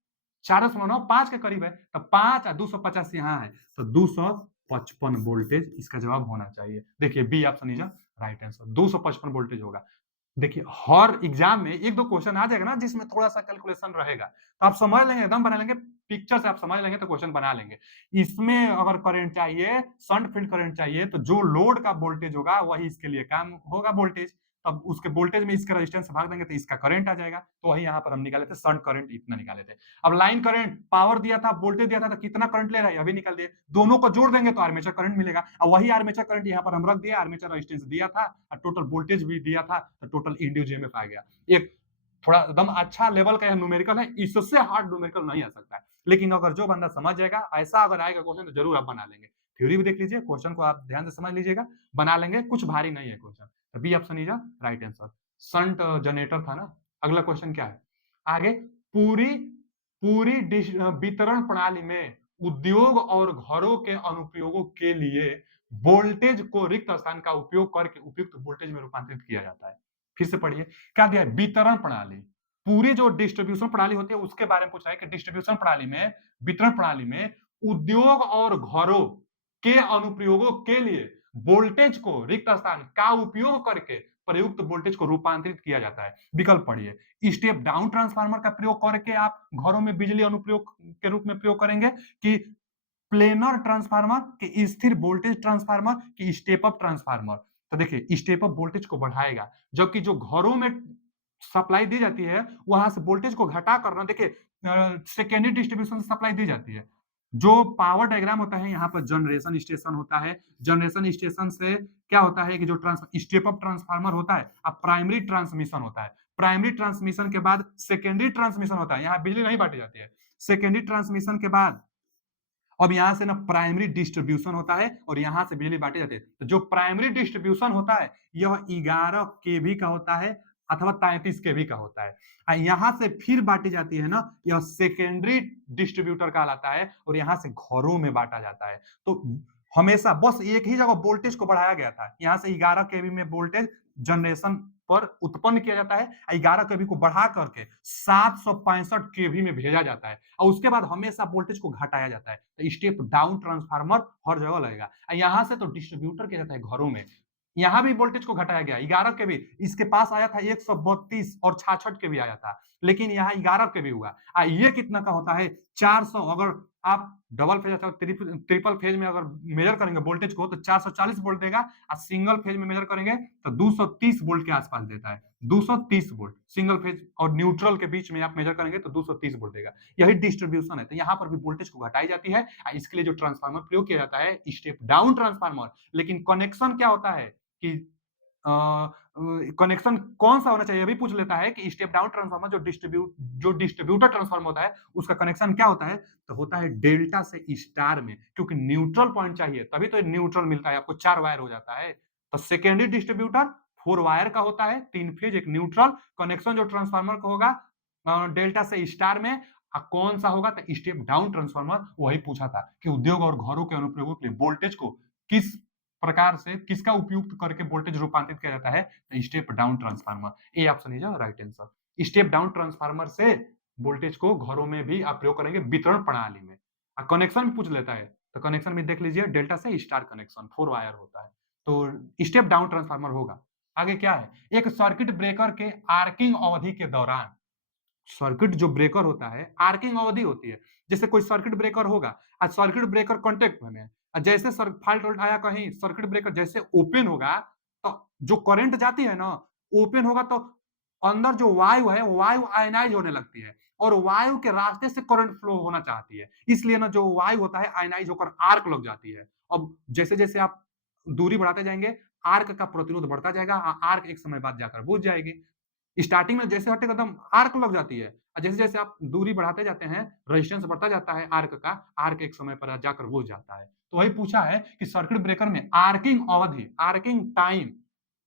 4.95 के करीब है, तो 5 और 250 यहाँ है, तो 255 वोल्टेज इसका जवाब होना चाहिए। देखिए B option is right answer, 255 voltage होगा। देखिए हर एग्जाम में एक दो क्वेश्चन आ जाएगा ना जिसमें थोड़ा सा कैलकुलेशन रहेगा, तो आप समझ लेंगे, एकदम बना लेंगे, पिक्चर से आप समझ लेंगे तो क्वेश्चन बना लेंगे। इसमें अगर करंट चाहिए, शंट फील्ड करंट चाहिए, तो जो लोड का वोल्टेज होगा वही इसके लिए काम होगा वोल्टेज, तब उसके वोल्टेज में इसके रेजिस्टेंस भाग देंगे तो इसका करंट आ जाएगा, तो वही यहाँ पर हम निकाले थे, शंट करंट इतना निकाले थे। अब लाइन करंट पावर दिया था, वोल्टेज दिया था, तो कितना करंट ले रहा है अभी निकाल दिए, दोनों को जोड़ देंगे तो आर्मेचर करंट मिलेगा, और वही आर्मेचर करंट यहाँ पर हम रख दिया, आर्मेचर रेजिस्टेंस दिया था और टोटल वोल्टेज भी दिया था, तो टोटल इंड्यूस्ड ईएमएफ आ गया। एक थोड़ा एकदम अच्छा लेवल का न्यूमेरिकल है, इससे हार्ड न्यूमेरिकल नहीं आ सकता है, लेकिन अगर जो बंदा समझ जाएगा, ऐसा अगर आएगा क्वेश्चन तो जरूर आप बना लेंगे। थ्योरी भी देख लीजिए, क्वेश्चन को आप ध्यान से समझ लीजिएगा, बना लेंगे, कुछ भारी नहीं है question. B option is right answer. Shunt generator था ना। अगला क्वेश्चन क्या है आगे, पूरी पूरी वितरण प्रणाली में उद्योग और घरों के अनुप्रयोगों के लिए वोल्टेज को रिक्त स्थान का उपयोग करके उपयुक्त वोल्टेज में रूपांतरित किया जाता है। फिर से पढ़िए, क्या दिया है, वितरण प्रणाली, पूरी जो डिस्ट्रीब्यूशन प्रणाली होती है उसके बारे में पूछा है कि डिस्ट्रीब्यूशन प्रणाली में, वितरण प्रणाली में उद्योग और घरों के अनुप्रयोगों के लिए वोल्टेज को रिक्त स्थान का उपयोग करके प्रयुक्त वोल्टेज को रूपांतरित किया जाता है। विकल्प पढ़िए, स्टेप डाउन ट्रांसफार्मर का प्रयोग करके आप घरों में बिजली अनुप्रयोग के रूप में प्रयोग करेंगे, कि प्लेनर ट्रांसफार्मर, कि स्थिर वोल्टेज ट्रांसफार्मर, कि स्टेप अप ट्रांसफार्मर। तो देखिए स्टेप अप वोल्टेज को बढ़ाएगा, जबकि जो घरों में सप्लाई दी जाती है वहां से वोल्टेज को घटा करना, देखिए सेकेंडरी डिस्ट्रीब्यूशन से सप्लाई दी जाती है। जो पावर डायग्राम होता है यहाँ पर जनरेशन स्टेशन होता है, जनरेशन स्टेशन से क्या होता है कि जो स्टेप अप ट्रांसफार्मर होता है, अब प्राइमरी ट्रांसमिशन होता है, प्राइमरी ट्रांसमिशन के बाद सेकेंडरी ट्रांसमिशन होता है, यहाँ बिजली नहीं बांटी जाती है, सेकेंडरी ट्रांसमिशन के बाद अब यहां से ना प्राइमरी डिस्ट्रीब्यूशन होता है और यहां से बिजली बांटी जाती है। तो जो प्राइमरी डिस्ट्रीब्यूशन होता है यह 11 केवी का होता है अथवा 33 केवी का होता है, यहां से फिर बांटी जाती है ना, यह सेकेंडरी डिस्ट्रीब्यूटर कहलाता है और यहां से घरों में बांटा जाता है। तो हमेशा बस एक ही जगह वोल्टेज को बढ़ाया गया था, यहां से 11 केवी में वोल्टेज जनरेशन पर उत्पन्न किया जाता है, 11 केवी को बढ़ा करके 765 केवी में भेजा जाता है और उसके बाद हमेशा वोल्टेज को घटाया जाता है। तो स्टेप डाउन ट्रांसफार्मर हर जगह लगेगा, यहां से तो डिस्ट्रीब्यूटर किया जाता है घरों में, यहां भी वोल्टेज को घटाया गया, 11 केवी इसके पास आया था 132 और 66 केवी आया था, लेकिन यहाँ 11 केवी हुआ। ये कितना का होता है 400, अगर आप डबल फेज अथवा ट्रिपल फेज में अगर मेजर करेंगे वोल्टेज को तो 440 वोल्ट देगा, और सिंगल फेज में मेजर करेंगे तो 230 वोल्ट के आसपास देता है, 230 वोल्ट सिंगल फेज और न्यूट्रल के बीच में आप मेजर करेंगे तो 230 वोल्ट देगा। यही डिस्ट्रीब्यूशन है, तो यहाँ पर भी वोल्टेज को घटाई जाती है, इसके लिए जो ट्रांसफार्मर प्रयोग किया जाता है स्टेप डाउन ट्रांसफार्मर। लेकिन कनेक्शन क्या होता है कि कनेक्शन कौन सा होना चाहिए, अभी पूछ लेता है कि स्टेप डाउन ट्रांसफार्मर जो डिस्ट्रीब्यूटर ट्रांसफार्मर होता है उसका कनेक्शन क्या होता है, तो होता है डेल्टा से स्टार में, क्योंकि न्यूट्रल पॉइंट चाहिए तभी तो न्यूट्रल मिलता है, आपको 4 वायर हो जाता है, तो सेकेंडरी डिस्ट्रीब्यूटर 4 वायर का होता है, 3 फेज, एक न्यूट्रल। कनेक्शन जो ट्रांसफार्मर का होगा डेल्टा से स्टार में, कौन सा होगा? तो स्टेप डाउन ट्रांसफार्मर। वही पूछा था कि उद्योग और घरों के अनुप्रयोगों के लिए वोल्टेज को किस प्रकार से, किसका उपयुक्त करके वोल्टेज रूपांतरित किया जाता है? तो step down transformer. A option is right answer. Step down transformer से वोल्टेज को घरों में भी आप प्रयोग करेंगे वितरण प्रणाली में। कनेक्शन भी पूछ लेता है, तो कनेक्शन भी देख लीजिए, डेल्टा से स्टार कनेक्शन 4 वायर होता है, तो स्टेप डाउन ट्रांसफार्मर होगा। आगे क्या है? एक सर्किट ब्रेकर के आर्किंग अवधि के दौरान, सर्किट जो ब्रेकर होता है आर्किंग अवधि होती है। जैसे कोई सर्किट ब्रेकर होगा, आज सर्किट ब्रेकर कॉन्टेक्ट में है, जैसे फॉल्ट वोल्ट आया कहीं, सर्किट ब्रेकर जैसे ओपन होगा तो जो करंट जाती है ना, ओपन होगा तो अंदर जो वायु है, वायु आयनाइज होने लगती है और वायु के रास्ते से करंट फ्लो होना चाहती है, इसलिए ना जो वायु होता है आयनाइज होकर आर्क लग जाती है। अब जैसे जैसे आप दूरी बढ़ाते जाएंगे, आर्क का प्रतिरोध बढ़ता जाएगा, आर्क एक समय बाद जाकर बुझ जाएगी। स्टार्टिंग में जैसे हटेगा एकदम आर्क लग जाती है, और जैसे जैसे आप दूरी बढ़ाते जाते हैं, रेजिस्टेंस बढ़ता जाता है आर्क का, आर्क एक समय पर जाकर बुझ जाता है। तो वही पूछा है कि सर्किट ब्रेकर में आर्किंग अवधि, आर्किंग टाइम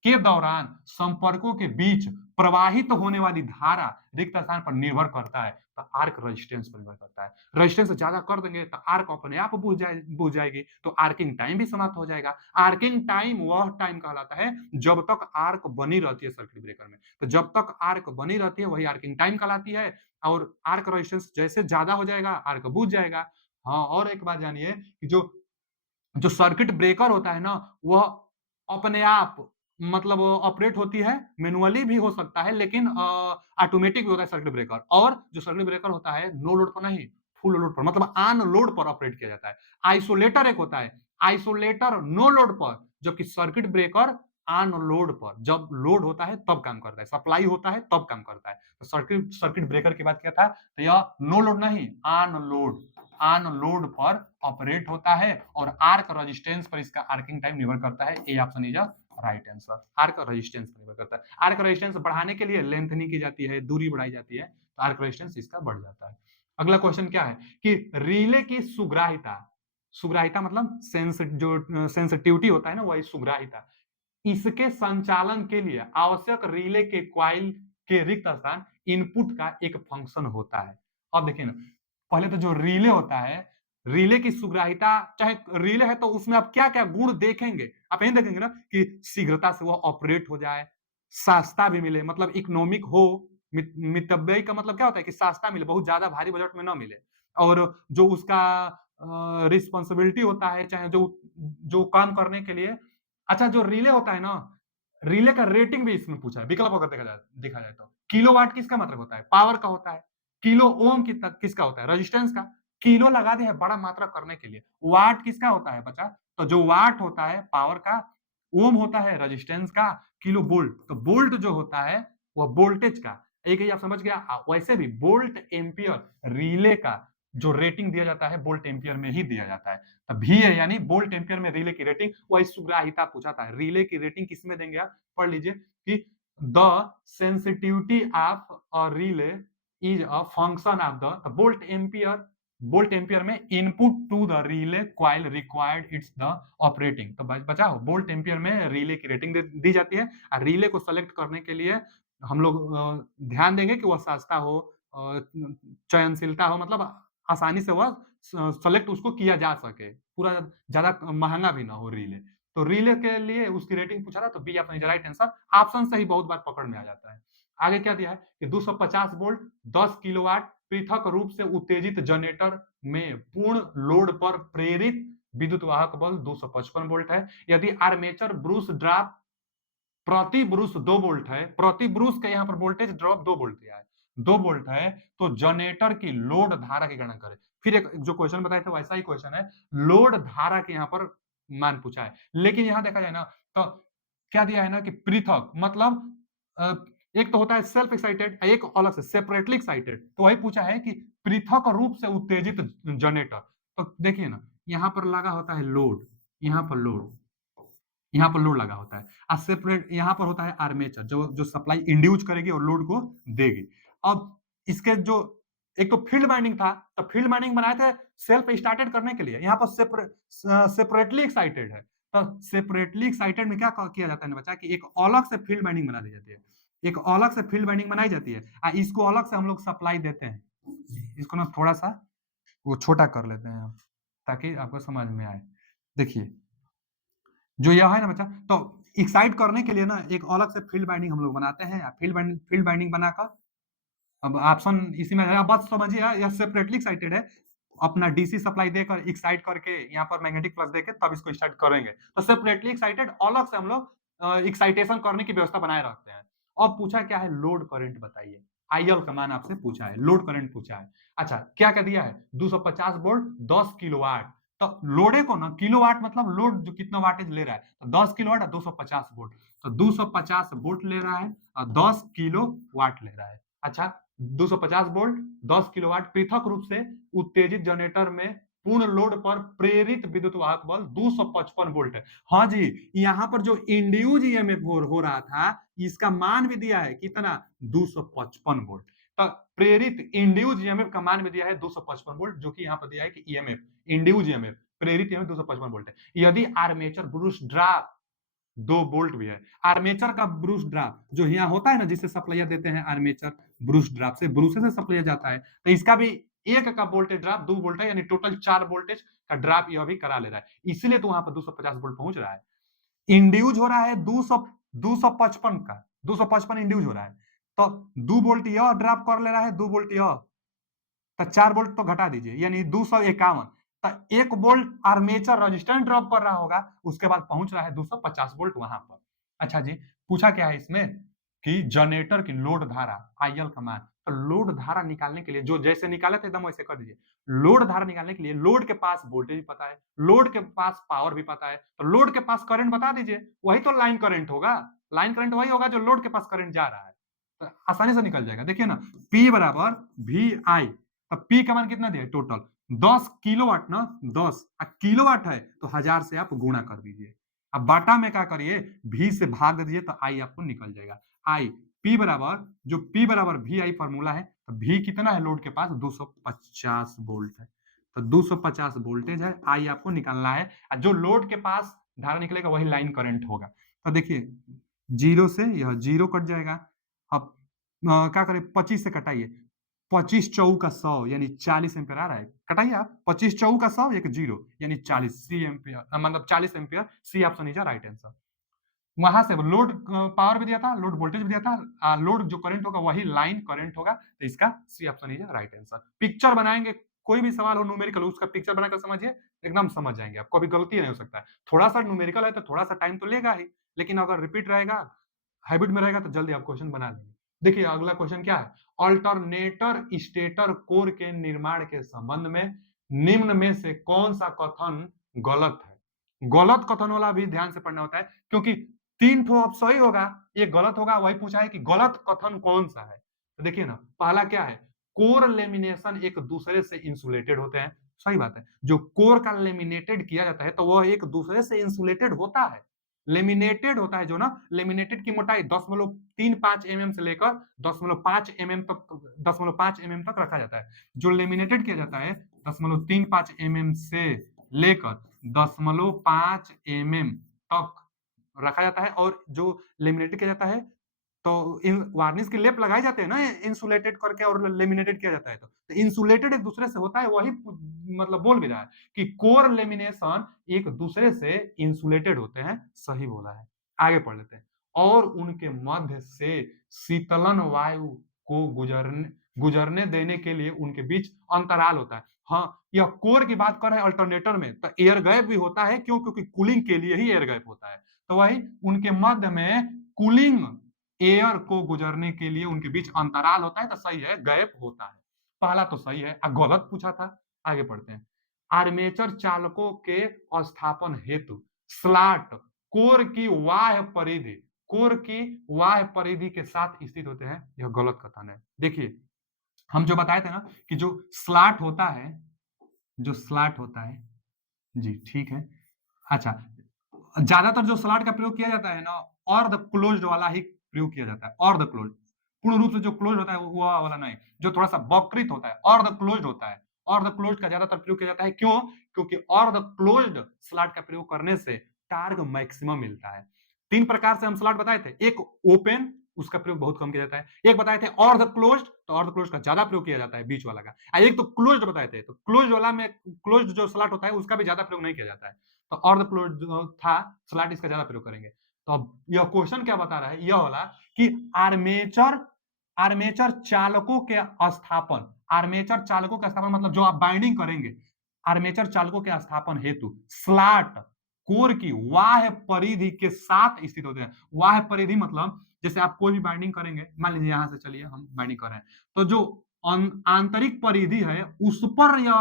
के दौरान संपर्कों के बीच प्रवाहित होने वाली धारा रिक्त स्थान पर निर्भर करता है, तो आर्क रेजिस्टेंस पर निर्भर करता है। रेजिस्टेंस ज्यादा कर देंगे तो आर्क अपने आप बुझ जाएगी, तो आर्किंग टाइम भी समाप्त हो जाएगा। आर्किंग टाइम वह टाइम कहलाता है जब तक आर्क बनी रहती है सर्किट ब्रेकर में, तो जब तक आर्क बनी रहती है वही आर्किंग टाइम कहलाती है, और आर्क रेजिस्टेंस जैसे ज्यादा हो जाएगा आर्क बुझ जाएगा। हाँ, और एक बात जानिए कि जो जो सर्किट ब्रेकर होता है ना, वह अपने आप मतलब ऑपरेट होती है, मैनुअली भी हो सकता है, लेकिन ऑटोमेटिक भी होता है सर्किट ब्रेकर। और जो सर्किट ब्रेकर होता है नो लोड पर नहीं, फुल लोड पर, मतलब ऑन लोड पर ऑपरेट किया जाता है। आइसोलेटर एक होता है, आइसोलेटर नो लोड पर, जबकि सर्किट ब्रेकर ऑन लोड पर, जब लोड होता है तब काम करता है, सप्लाई होता है तब काम करता है। तो सर्किट सर्किट ब्रेकर की बात किया था, तो यह नो लोड नहीं, ऑन लोड, ऑन लोड पर ऑपरेट होता है, और आर्क रेजिस्टेंस पर इसका आर्किंग टाइम निर्भर करता है। A option is right answer. Arc resistance पर निर्भर करता है। आर्क रेजिस्टेंस बढ़ाने के लिए लेंथनिंग की जाती है, दूरी बढ़ाई जाती है, तो आर्क रेजिस्टेंस इसका बढ़ जाता है। अगला क्वेश्चन क्या है कि रिले की सुग्राहिता, सुग्राहिता मतलब जो सेंसिटिविटी होता है ना, वही सुग्राहिता, इसके संचालन के लिए आवश्यक रिले के क्वाइल के रिक्त स्थान इनपुट का एक फंक्शन होता है। अब देखिए ना, पहले तो जो रिले होता है, रिले की सुग्राहिता, चाहे रिले है तो उसमें आप क्या क्या गुण देखेंगे? आप यही देखेंगे ना कि शीघ्रता से वह ऑपरेट हो जाए, सस्ता भी मिले, मतलब इकोनॉमिक हो, मितव्ययी का मतलब क्या होता है कि सस्ता मिले, बहुत ज्यादा भारी बजट में ना मिले, और जो उसका रिस्पॉन्सिबिलिटी होता है, चाहे जो जो काम करने के लिए। अच्छा, जो रिले होता है ना, रिले का रेटिंग भी इसमें पूछा है, विकल्प अगर देखा जाए तो किलोवाट किसका मतलब होता है? पावर का होता है। किलो ओम किसका होता है? रेजिस्टेंस का। किलो लगा दिया है बड़ा मात्रा करने के लिए। वाट किसका होता है बचा? तो जो वाट होता है पावर का, ओम होता है रेजिस्टेंस का, किलो वोल्ट, तो वोल्ट जो होता है वह वोल्टेज का। एक ही आप समझ गया। वैसे भी वोल्ट एम्पियर रिले का जो रेटिंग दिया जाता है वोल्ट एम्पियर में ही दिया जाता है। तो भी है, यानी वोल्ट एम्पियर में रिले की रेटिंग, वही सुग्राहिता पूछा था। रिले की रेटिंग किसमें देंगे आप? पढ़ लीजिए कि the sensitivity of a relay is a function of the volt ampere, volt ampere में input to the relay coil required it's the operating. तो बचा हो, वोल्ट एम्पियर में रिले की रेटिंग दी जाती है, और रिले को सेलेक्ट करने के लिए हम लोग ध्यान देंगे कि वह सस्ता हो, चयनशीलता हो, मतलब आसानी से वह सेलेक्ट उसको किया जा सके, पूरा ज्यादा महंगा भी ना हो रिले। तो रिले के लिए उसकी रेटिंग पूछा था, तो B option is right answer. Option से ही बहुत बार पकड़ में आ जाता है। आगे क्या दिया है कि 250 वोल्ट 10 किलोवाट पृथक रूप से उत्तेजित जनरेटर में पूर्ण लोड पर प्रेरित विद्युत वाहक बल 255 वोल्ट है। यदि आर्मेचर ब्रूस ड्रॉप प्रति ब्रूस 2 वोल्ट है, प्रति ब्रूस का यहाँ पर वोल्टेज ड्रॉप 2 वोल्ट दिया है, 2 वोल्ट है, तो जनरेटर की लोड धारा की गणना करें। फिर एक जो क्वेश्चन बताए थे वैसा ही क्वेश्चन है, लोड धारा के यहाँ पर मान पूछा है, लेकिन यहाँ देखा जाए ना तो क्या दिया है ना कि पृथक, मतलब एक तो होता है सेल्फ एक्साइटेड, एक अलग से सेपरेटली एक्साइटेड, तो वही पूछा है कि पृथक रूप से उत्तेजित जनरेटर। तो देखिए ना, यहाँ पर लगा होता है लोड, यहाँ पर लोड, यहाँ पर लोड लगा होता है, और सेपरेट यहाँ पर होता है आर्मेचर, जो जो सप्लाई इंड्यूस करेगी और लोड को देगी। अब इसके जो एक तो फील्ड वाइंडिंग था, तो फील्ड वाइंडिंग बनाए थे सेल्फ स्टार्टेड करने के लिए, यहाँ पर सेपरेटली एक्साइटेड है, तो सेपरेटली एक्साइटेड में क्या किया जाता है ना बच्चा, कि एक अलग से फील्ड बाइंडिंग बना दी जाती है, एक अलग से फील्ड बाइंडिंग बनाई जाती है, इसको अलग से हम लोग सप्लाई देते हैं। इसको ना थोड़ा सा वो छोटा कर लेते हैं हम, ताकि आपको समझ में आए। देखिए जो यह है ना बच्चा, तो एक्साइट करने के लिए ना एक अलग से फील्ड बाइंडिंग हम लोग बनाते हैं। फील्ड बाइंडिंग बनाकर अब ऑप्शन इसी में है, बस समझिए यह सेपरेटली एक्साइटेड है, अपना डीसी सप्लाई देकर एक्साइट करके यहाँ पर मैग्नेटिक फ्लक्स देके तब इसको स्टार्ट करेंगे। तो सेपरेटली एक्साइटेड अलग से हम लोग एक्साइटेशन करने की व्यवस्था बनाए रखते हैं। अब पूछा क्या है, लोड करंट बताइए। आईएल का मान आपसे पूछा है, लोड करंट पूछा है। अच्छा क्या क्या दिया है, 250 वोल्ट 10 किलोवाट। तो लोडे को ना, किलोवाट मतलब लोड जो कितना वाटेज ले रहा है, तो 10 किलोवाट और 250 वोल्ट, तो 250 वोल्ट ले रहा है और 10 किलो वाट ले रहा है। अच्छा 250 वोल्ट 10 किलोवाट पृथक रूप से उत्तेजित जनरेटर में पूर्ण लोड पर प्रेरित विद्युत वाहक बल 255 वोल्ट है। हाँ जी, यहाँ पर जो इंड्यूज ईएमएफ हो रहा था, इसका मान भी दिया है कितना, 255 वोल्ट। तो प्रेरित इंड्यूज ईएमएफ का मान भी दिया है 255 वोल्ट, जो कि यहाँ पर दिया है कि ईएमएफ इंड्यूज ईएमएफ प्रेरित ईएमएफ 255 वोल्ट है। यदि आर्मेचर ब्रूस ड्रॉप 2 वोल्ट भी है, आर्मेचर का ब्रूस ड्रॉप जो यहाँ होता है ना, जिसे सप्लाइयर देते हैं आर्मेचर ब्रूस ड्रॉप से, ब्रूसे से सप्लाइयर जाता है, तो इसका भी एक का वोल्टेज ड्रॉप 2 वोल्ट है, यानी टोटल 4 वोल्टेज का ड्रॉप यह भी करा ले रहा है, इसीलिए तो वहां पर 250 वोल्ट पहुंच रहा है। इंड्यूज हो रहा है 255 का, 255 इंड्यूज हो रहा है, तो 2 वोल्ट यह ड्रॉप कर ले रहा है, 2 वोल्ट यह, तो 4 वोल्ट तो घटा दीजिए, यानी 251। तो 1 वोल्ट आर्मेचर रेजिस्टेंस ड्रॉप कर रहा होगा, उसके बाद पहुंच रहा है 250 वोल्ट वहां पर। अच्छा जी, पूछा क्या है इसमें कि जनरेटर की लोड धारा आईएल का मान। तो लोड धारा निकालने के लिए जो जैसे निकाले थे एकदम वैसे कर दीजिए। लोड धारा निकालने के लिए लोड के पास वोल्टेज भी पता है, लोड के पास पावर भी पता है, तो लोड के पास करंट बता दीजिए, वही तो लाइन करंट होगा। लाइन करंट वही होगा जो लोड के पास करंट जा रहा है, तो आसानी से निकल जाएगा। देखिए ना, P बराबर वी आई, अब P का मान कितना दिया है, टोटल 10 किलोवाट ना, 10 किलोवाट है तो 1000 से आप गुणा कर दीजिए। अब बाटा में क्या करिए, V से भाग दीजिए तो I आपको निकल जाएगा। I P बराबर, जो P बराबर वी आई फॉर्मूला है, तो V कितना है लोड के पास, 250 वोल्ट है, तो 250 वोल्टेज है, I आपको निकालना है। जो लोड के पास धारा निकलेगा वही लाइन करंट होगा। तो देखिए जीरो से यह जीरो कट जाएगा। अब क्या करें, 25 से कटाइए, 25 चौ का 100 यानी 40 एम्पियर आ रहा है, कटाइए आप, 25 चौ का 100 एक जीरो यानी 40 सी एम्पियर, मतलब 40 ampere, C option is right answer. वहां से लोड पावर भी दिया था, लोड वोल्टेज भी दिया था, लोड जो करंट होगा वही लाइन करंट होगा, तो इसका C option is right answer. Picture बनाएंगे, कोई भी सवाल हो न्यूमेरिकल उसका पिक्चर बनाकर समझिए, एकदम समझ जाएंगे आपको, अभी गलती नहीं हो सकता है। थोड़ा सा न्यूमेरिकल है तो थोड़ा सा टाइम तो लेगा ही, लेकिन अगर रिपीट रहेगा, हैबिट में रहेगा, तो जल्दी आप क्वेश्चन बना लेंगे। देखिए अगला क्वेश्चन क्या है, अल्टरनेटर स्टेटर कोर के निर्माण के संबंध में निम्न में से कौन सा कथन गलत है। गलत कथन वाला भी ध्यान से पढ़ना होता है, क्योंकि 3 ठो अब सही होगा, एक गलत होगा, वही पूछा है कि गलत कथन कौन सा है। तो देखिए ना, पहला क्या है, कोर लेमिनेशन एक दूसरे से इंसुलेटेड होते हैं, सही बात है। जो कोर का लेमिनेटेड किया जाता है तो वह एक दूसरे से इंसुलेटेड होता है, लेमिनेटेड होता है, जो ना लेमिनेटेड की मोटाई 10.35 mm से लेकर 10.5 mm तक, 10.5 mm तक रखा जाता है। जो लेमिनेटेड किया जाता है 10.35 mm से लेकर 10.5 mm तक रखा जाता है, और जो लेमिनेटेड किया जाता है तो इन वार्निश के लेप लगाए जाते हैं ना, इंसुलेटेड करके और लेमिनेटेड किया जाता है, तो इंसुलेटेड एक दूसरे से होता है, वही मतलब बोल भी रहा है कि कोर लेमिनेशन एक दूसरे से इंसुलेटेड होते हैं, सही बोला है। आगे पढ़ लेते हैं, और उनके मध्य से शीतलन वायु को गुजरने देने के लिए उनके बीच अंतराल होता है। हाँ, यह कोर की बात कर रहे हैं अल्टरनेटर में, तो एयर गैप भी होता है, क्यों, क्योंकि कूलिंग के लिए ही एयर गैप होता है, तो वही उनके मध्य में कूलिंग एयर को गुजरने के लिए उनके बीच अंतराल होता है, तो सही है, गैप होता है। पहला तो सही है, गलत पूछा था। आगे पढ़ते हैं, आर्मेचर चालकों के स्थापन हेतु स्लॉट कोर की बाह्य परिधि, कोर की बाह्य परिधि के साथ स्थित होते हैं, यह गलत कथन है। देखिए हम जो बताए थे ना कि जो स्लॉट होता है, जो स्लॉट होता है, जी ठीक है। अच्छा, ज्यादातर जो स्लॉट का प्रयोग किया जाता है ना, और द क्लोज्ड वाला ही प्रयोग किया जाता है, और द क्लोज्ड, पूर्ण रूप से जो क्लोज होता है वो वाला नहीं, जो थोड़ा सा वक्रित होता है, और द क्लोज्ड होता है, और द क्लोज्ड का ज्यादातर प्रयोग किया जाता है। क्यों, क्योंकि और द क्लोज्ड स्लॉट का प्रयोग करने से स्टार को मैक्सिमम मिलता है। 3 प्रकार से हम स्लॉट बताए थे। एक ओपन, उसका प्रयोग बहुत कम किया जाता है। एक बताए थे अर्ध क्लोज्ड, तो अर्ध क्लोज्ड का ज्यादा प्रयोग किया जाता है बीच वाला का। एक तो क्लोज्ड बताए थे, तो क्लोज्ड वाला में क्लोज्ड जो स्लॉट होता है उसका भी ज्यादा प्रयोग नहीं किया जाता है। तो अर्ध क्लोज्ड जो था स्लॉट, इसका ज्यादा प्रयोग करेंगे। तो अब यह क्वेश्चन क्या बता रहा है, यह वाला कि आर्मेचर आर्मेचर चालकों के स्थापन, आर्मेचर चालकों के स्थापन मतलब जो आप बाइंडिंग करेंगे, आर्मेचर चालकों के स्थापन हेतु स्लॉट कोर की बाह्य परिधि के साथ स्थित होते हैं। बाह्य परिधि मतलब जैसे आप कोई भी बाइंडिंग करेंगे, मान लीजिए यहां से चलिए हम बाइंडिंग कर रहे हैं, तो जो आंतरिक परिधि है उस पर या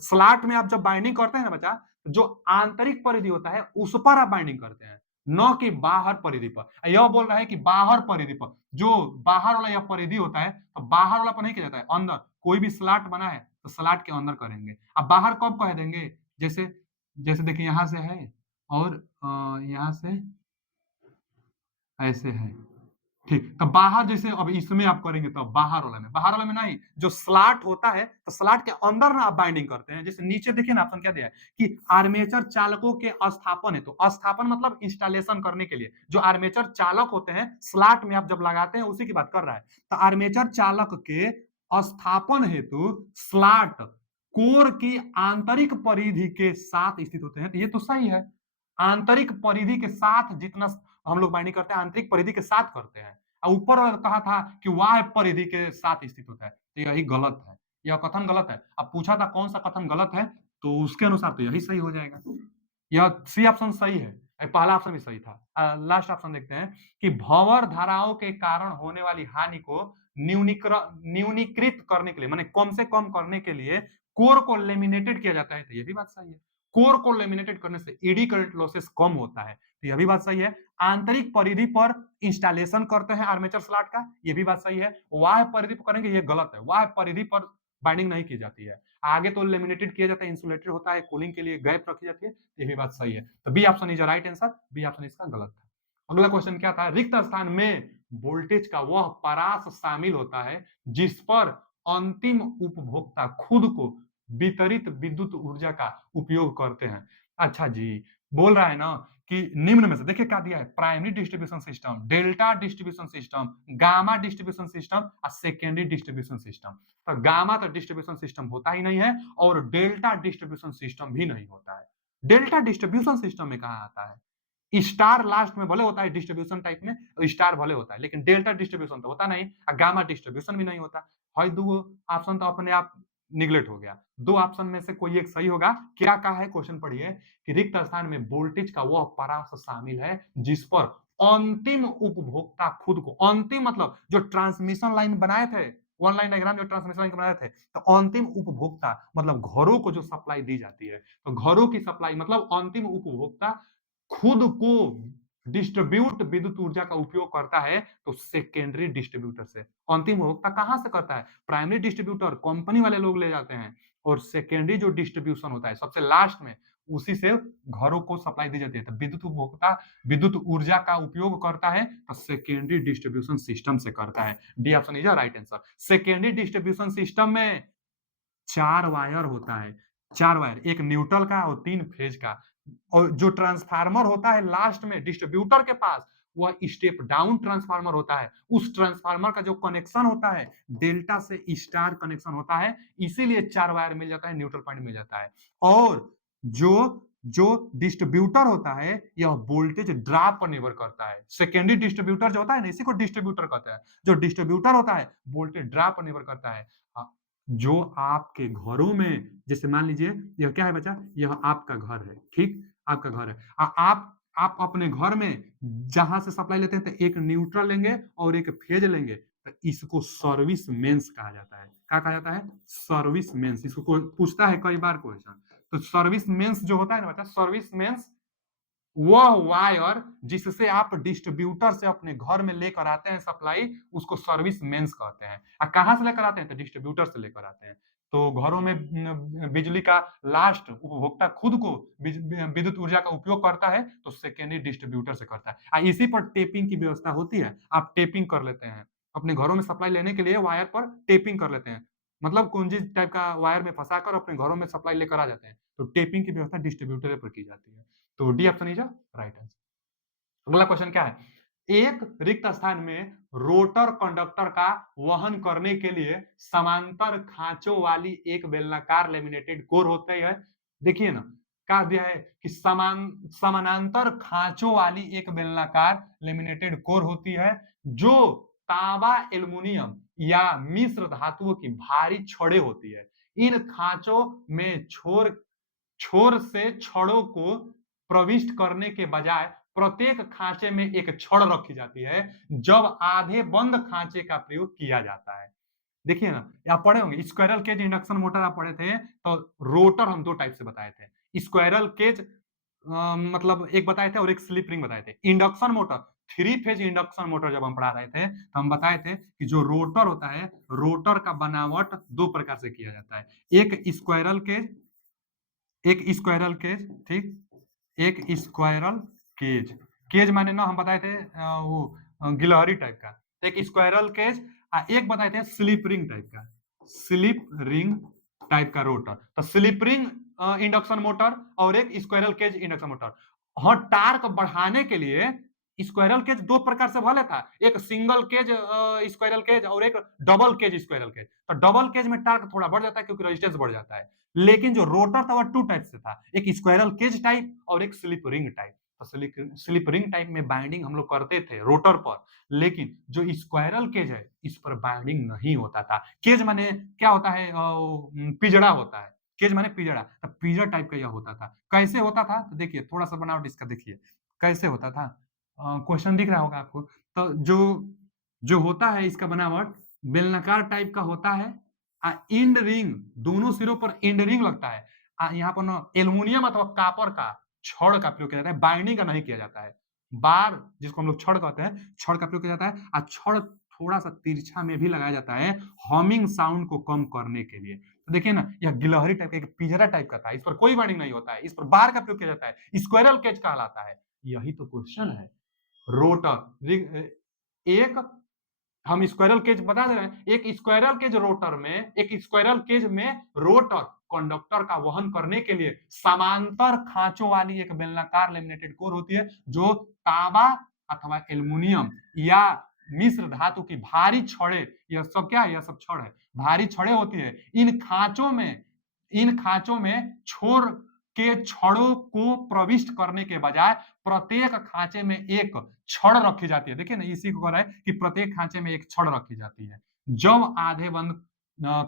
स्लॉट में आप जब बाइंडिंग करते हैं ना बच्चा, जो आंतरिक परिधि होता है उस पर आप बाइंडिंग करते हैं, न कि बाहर परिधि पर। यह बोल रहा है कि बाहर परिधि पर, जो बाहर वाला यह परिधि होता है, तो बाहर वाला पर नहीं किया जाता है, अंदर कोई भी स्लॉट बना है तो स्लॉट के अंदर करेंगे। अब बाहर कब कह देंगे, जैसे जैसे देखिए यहां से है और यहां से ऐसे है, ठीक। तो बाहर जैसे अब इसमें आप करेंगे तो बाहर वाले में नहीं, जो स्लॉट होता है तो स्लॉट के अंदर ना आप बाइंडिंग करते हैं। जैसे नीचे देखिए ना ऑप्शन क्या दिया है कि आर्मेचर चालकों के स्थापन है, तो स्थापन मतलब इंस्टॉलेशन करने के लिए जो आर्मेचर चालक होते हैं स्लॉट में आप जब लगाते हैं उसी की बात कर रहा है। तो आर्मेचर चालक के स्थापन हेतु स्लॉट कोर की आंतरिक परिधि के साथ स्थित होते हैं, तो ये तो सही है। आंतरिक परिधि के साथ जितना हम लोग बाइंडिंग करते हैं आंतरिक परिधि के साथ करते हैं, और ऊपर कहा था कि बाह्य परिधि के साथ स्थित होता है, तो यही गलत है, यह कथन गलत है। अब पूछा था कौन सा कथन गलत है, तो उसके अनुसार तो यही सही हो जाएगा। यह सी ऑप्शन सही है, पहला ऑप्शन भी सही था। लास्ट ऑप्शन देखते हैं कि भंवर धाराओं के कारण होने वाली हानि को न्यूनीकृत करने के लिए, माने कम से कम करने के लिए कोर को लेमिनेटेड किया जाता है, तो यह भी बात सही है। कोर को लेमिनेटेड करने से एडी करंट लॉसेस कम होता है, तो यह भी बात सही है। आंतरिक परिधि पर इंस्टॉलेशन करते हैं आर्मेचर स्लॉट का, यह भी बात सही है। बाह्य परिधि पर करेंगे, यह गलत है। बाह्य परिधि पर बाइंडिंग नहीं की जाती है, आगे तो लेमिनेटेड किया जाता है, इंसुलेटेड होता है, कूलिंग के लिए गैप रखी जाती है, ये भी बात सही है। तो B option is right answer, B option इसका गलत था। अगला क्वेश्चन क्या था, रिक्त स्थान में वोल्टेज का वह परास शामिल होता है जिस पर अंतिम उपभोक्ता खुद को वितरित विद्युत ऊर्जा का उपयोग करते हैं। अच्छा जी, बोल रहा है ना कि निम्न में से देखिए क्या दिया है, primary distribution system, delta distribution system, gamma distribution system और सेकेंडरी डिस्ट्रीब्यूशन सिस्टम। तो गामा तो डिस्ट्रीब्यूशन सिस्टम होता ही नहीं है और डेल्टा डिस्ट्रीब्यूशन सिस्टम भी नहीं होता है। डेल्टा डिस्ट्रीब्यूशन सिस्टम में कहा आता है, स्टार लास्ट में भले होता है डिस्ट्रीब्यूशन टाइप में, स्टार भले होता है, लेकिन डेल्टा डिस्ट्रीब्यूशन तो होता नहीं, गामा डिस्ट्रीब्यूशन भी नहीं होता है। दो ऑप्शन तो अपने आप निगलेक्ट हो गया, दो ऑप्शन में से कोई एक सही होगा। क्या कहा है क्वेश्चन पढ़िए कि रिक्त स्थान में वोल्टेज का वह परास शामिल है जिस पर अंतिम उपभोक्ता खुद को, अंतिम मतलब जो ट्रांसमिशन लाइन बनाए थे, वन लाइन डायग्राम जो ट्रांसमिशन लाइन बनाए थे, तो अंतिम उपभोक्ता मतलब घरों को जो सप्लाई दी जाती है, तो घरों की सप्लाई मतलब अंतिम उपभोक्ता खुद को डिस्ट्रीब्यूट विद्युत ऊर्जा का उपयोग करता है, तो सेकेंडरी डिस्ट्रीब्यूटर से। अंतिम उपभोक्ता कहां से करता है, प्राइमरी डिस्ट्रीब्यूटर कंपनी वाले लोग ले जाते हैं, और सेकेंडरी जो डिस्ट्रीब्यूशन होता है सबसे लास्ट में, उसी से घरों को सप्लाई दी जाती है। तो विद्युत उपभोक्ता विद्युत ऊर्जा का उपयोग करता है तो सेकेंडरी डिस्ट्रीब्यूशन सिस्टम से करता है। D option is right answer. Secondary distribution system में 4 वायर होता है, 4 वायर, एक न्यूट्रल का और 3 फेज का, और जो ट्रांसफार्मर होता है लास्ट में डिस्ट्रीब्यूटर के पास, वह स्टेप डाउन ट्रांसफार्मर होता है। उस ट्रांसफार्मर का जो कनेक्शन होता है डेल्टा से स्टार कनेक्शन होता है, इसीलिए 4 वायर मिल जाता है, न्यूट्रल पॉइंट मिल जाता है। और जो जो डिस्ट्रीब्यूटर होता है यह वोल्टेज ड्रॉप पर निर्भर करता है। सेकेंडरी डिस्ट्रीब्यूटर जो होता है ना, इसी को डिस्ट्रीब्यूटर कहते हैं। जो डिस्ट्रीब्यूटर होता है वोल्टेज ड्रॉप पर निर्भर करता है। जो आपके घरों में, जैसे मान लीजिए यह क्या है बच्चा, यह आपका घर है, ठीक, आपका घर है। आप अपने घर में जहां से सप्लाई लेते हैं तो एक न्यूट्रल लेंगे और एक फेज लेंगे, तो इसको सर्विस मेंस कहा जाता है। क्या कहा जाता है, सर्विस मेंस। इसको पूछता है कई बार क्वेश्चन। तो सर्विस मेंस जो होता है ना बच्चा, सर्विस मेंस वह वायर जिससे आप डिस्ट्रीब्यूटर से अपने घर में लेकर आते हैं सप्लाई, उसको सर्विस मेंस कहते हैं। कहां से लेकर आते हैं, तो डिस्ट्रीब्यूटर से लेकर आते हैं। तो घरों में बिजली का लास्ट उपभोक्ता खुद को विद्युत ऊर्जा का उपयोग करता है, तो सेकेंडरी डिस्ट्रीब्यूटर से करता है। इसी पर टेपिंग की व्यवस्था होती है, आप टेपिंग कर लेते हैं अपने घरों में सप्लाई लेने के लिए, वायर पर टेपिंग कर लेते हैं, मतलब कुंजी टाइप का वायर में फंसाकर अपने घरों में सप्लाई लेकर आ जाते हैं। तो टेपिंग की व्यवस्था डिस्ट्रीब्यूटर पर की जाती है। तो D option is right answer. अगला क्वेश्चन क्या है? एक रिक्त स्थान में रोटर कंडक्टर का वहन करने के लिए समांतर खांचों वाली एक बेलनाकार लेमिनेटेड कोर होती है। देखिए ना, कहा दिया है कि समानांतर खांचों वाली एक बेलनाकार लेमिनेटेड कोर होती है जो तांबा एल्युमिनियम या मिश्र धातुओं की भारी छड़ें होती है। इन खांचों में छोर छोर से छड़ों को प्रविष्ट करने के बजाय प्रत्येक खांचे में एक छड़ रखी जाती है जब आधे बंद खांचे का प्रयोग किया जाता है। देखिए ना, आप पढ़े होंगे स्क्वायरल केज इंडक्शन मोटर आप पढ़े थे, तो रोटर हम दो टाइप से बताए थे। स्क्वायरल केज मतलब एक बताए थे और एक स्लिप रिंग बताए थे। Induction motor, three phase induction motor जब हम पढ़ा रहे थे तो हम बताए थे कि जो रोटर होता है, रोटर का बनावट दो प्रकार से किया जाता है। एक स्क्वायरल केज, एक स्क्वायरल केज, ठीक, एक स्क्वायरल केज। केज माने ना हम बताए थे वो गिलहरी टाइप का। एक स्क्वायरल केज, एक बताए थे स्लिप रिंग टाइप का, स्लिप रिंग टाइप का रोटर। तो स्लिप रिंग इंडक्शन मोटर और एक स्क्वायरल केज इंडक्शन मोटर। हाँ, टार्क बढ़ाने के लिए स्क्वायरल केज दो प्रकार से भले था, एक सिंगल केज स्क्वायरल केज और एक डबल केज स्क्वायरल केज। तो डबल केज में टार्क थोड़ा बढ़ जाता है क्योंकि रेजिस्टेंस बढ़ जाता है। लेकिन जो रोटर था वह टू टाइप से था, एक स्क्वायरल केज टाइप और एक स्लिप रिंग टाइप। तो स्लिप रिंग टाइप में बाइंडिंग हम लोग करते थे रोटर पर, लेकिन जो स्क्वायरल केज है इस पर बाइंडिंग नहीं होता था। केज माने क्या होता है? पिजड़ा होता है। केज माने पिजड़ा, तो पिजड़ा टाइप का यह होता था। कैसे होता था? तो देखिए थोड़ा सा बनावट इसका देखिए कैसे होता था। क्वेश्चन दिख रहा होगा आपको। तो जो जो होता है इसका बनावट बेलनाकार टाइप का होता है। इंड रिंग, दोनों सिरों पर इंड रिंग लगता है। यहाँ पर ना एल्युमिनियम अथवा कॉपर का छड़ का प्रयोग किया जाता है, बाइंडिंग का नहीं किया जाता है। बार जिसको हम लोग छड़ कहते हैं, छड़ का प्रयोग किया जाता है। छड़ थोड़ा सा तिरछा में भी लगाया जाता है हमिंग साउंड को कम करने के लिए। तो देखिए ना, यह गिलहरी टाइप का, एक पिंजरा टाइप का था, इस पर कोई बाइंडिंग नहीं होता है, इस पर बार का प्रयोग किया जाता है, स्क्वायरल केज कहलाता है। यही तो क्वेश्चन है। रोटर एक, हम स्क्वायरल केज बता दे रहे हैं, एक स्क्वायरल केज रोटर में, एक स्क्वायरल केज में रोटर कंडक्टर का वहन करने के लिए समांतर खांचों वाली एक बेलनाकार लेमिनेटेड कोर होती है जो तांबा अथवा एल्युमिनियम या मिश्र धातु की भारी छड़े, यह सब क्या है? यह सब छड़ है, भारी छड़े होती है। इन खांचों में छोर के छड़ों को प्रविष्ट करने के बजाय प्रत्येक खांचे में एक छड़ रखी जाती है। देखिए ना, इसी को कह रहा है कि प्रत्येक खांचे में एक छड़ रखी जाती है जब आधे बंद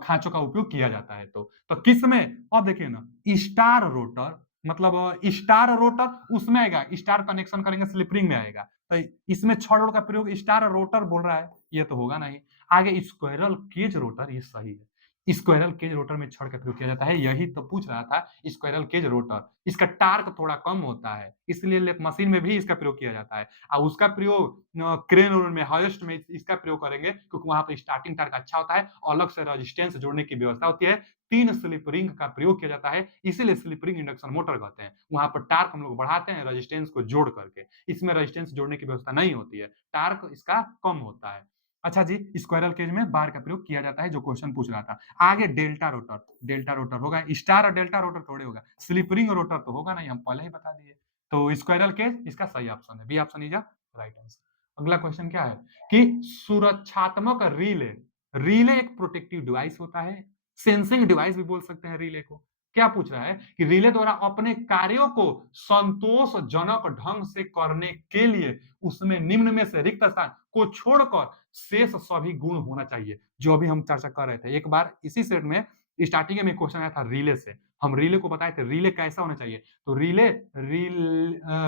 खांचों का उपयोग किया जाता है। तो किस में? अब देखिए ना, स्टार रोटर, मतलब स्टार रोटर उसमें आएगा, स्टार कनेक्शन करेंगे स्लिप रिंग में आएगा। तो इसमें छड़ का प्रयोग स्टार रोटर बोल रहा है, ये तो होगा नहीं। आगे स्क्वायरल केज रोटर, ये सही है। स्क्वायरल केज रोटर में छड़ का प्रयोग किया जाता है, यही तो पूछ रहा था। स्क्वायरल केज रोटर, इसका टार्क थोड़ा कम होता है, इसलिए मशीन में भी इसका प्रयोग किया जाता है। और उसका प्रयोग क्रेन में, हाईएस्ट में इसका प्रयोग करेंगे क्योंकि वहां पर स्टार्टिंग टार्क अच्छा होता है, अलग से रेजिस्टेंस जोड़ने की व्यवस्था होती है। 3 स्लिप रिंग का प्रयोग किया जाता है, इसीलिए स्लिप रिंग इंडक्शन मोटर कहते हैं। वहां पर टार्क हम लोग बढ़ाते हैं रेजिस्टेंस को जोड़ करके, इसमें रेजिस्टेंस जोड़ने की व्यवस्था नहीं होती है, टार्क इसका कम होता है। अच्छा जी, स्क्वायरल केज में बार का प्रयोग किया जाता है, जो क्वेश्चन पूछ रहा था। आगे डेल्टा रोटर, डेल्टा रोटर होगा, स्टार और डेल्टा रोटर थोड़े होगा, स्लिप रिंग रोटर तो होगा नहीं, हम पहले ही बता दिए। तो स्क्वायरल केज इसका सही ऑप्शन है, B option is right answer. अगला क्वेश्चन क्या है कि सुरक्षात्मक रिले, रिले एक प्रोटेक्टिव डिवाइस होता है, सेंसिंग डिवाइस भी बोल सकते हैं रिले को। क्या पूछ रहा है कि रिले द्वारा अपने कार्यों को संतोषजनक ढंग से करने के लिए उसमें निम्न में से रिक्त स्थान को छोड़कर शेष सभी गुण होना चाहिए, जो अभी हम चर्चा कर रहे थे। एक बार इसी सेट में स्टार्टिंग में क्वेश्चन आया था रिले से, हम रिले को बताए थे रिले कैसा होना चाहिए। तो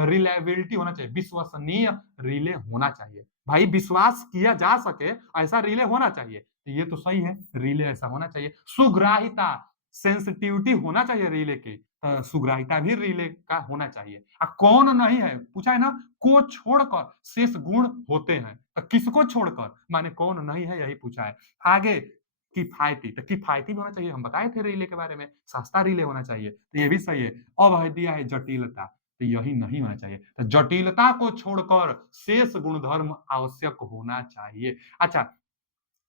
रिलायबिलिटी होना चाहिए, विश्वसनीय रिले होना चाहिए। भाई विश्वास किया जा सके ऐसा रिले होना चाहिए, तो ये तो सही है, रिले ऐसा होना चाहिए। सुग्राहिता, सेंसिटिविटी होना चाहिए रिले की, सुग्राहिता भी रिले का होना चाहिए। कौन नहीं है पूछा है ना, को छोड़कर शेष गुण होते हैं, तो किसको छोड़कर माने कौन नहीं है, यही पूछा है। आगे किफायती, तो किफायती भी होना चाहिए, हम बताए थे रिले के बारे में, सस्ता रिले होना चाहिए, तो ये भी सही है। अब है दिया है जटिलता, तो यही नहीं होना चाहिए, तो जटिलता को छोड़कर शेष गुणधर्म आवश्यक होना चाहिए। अच्छा,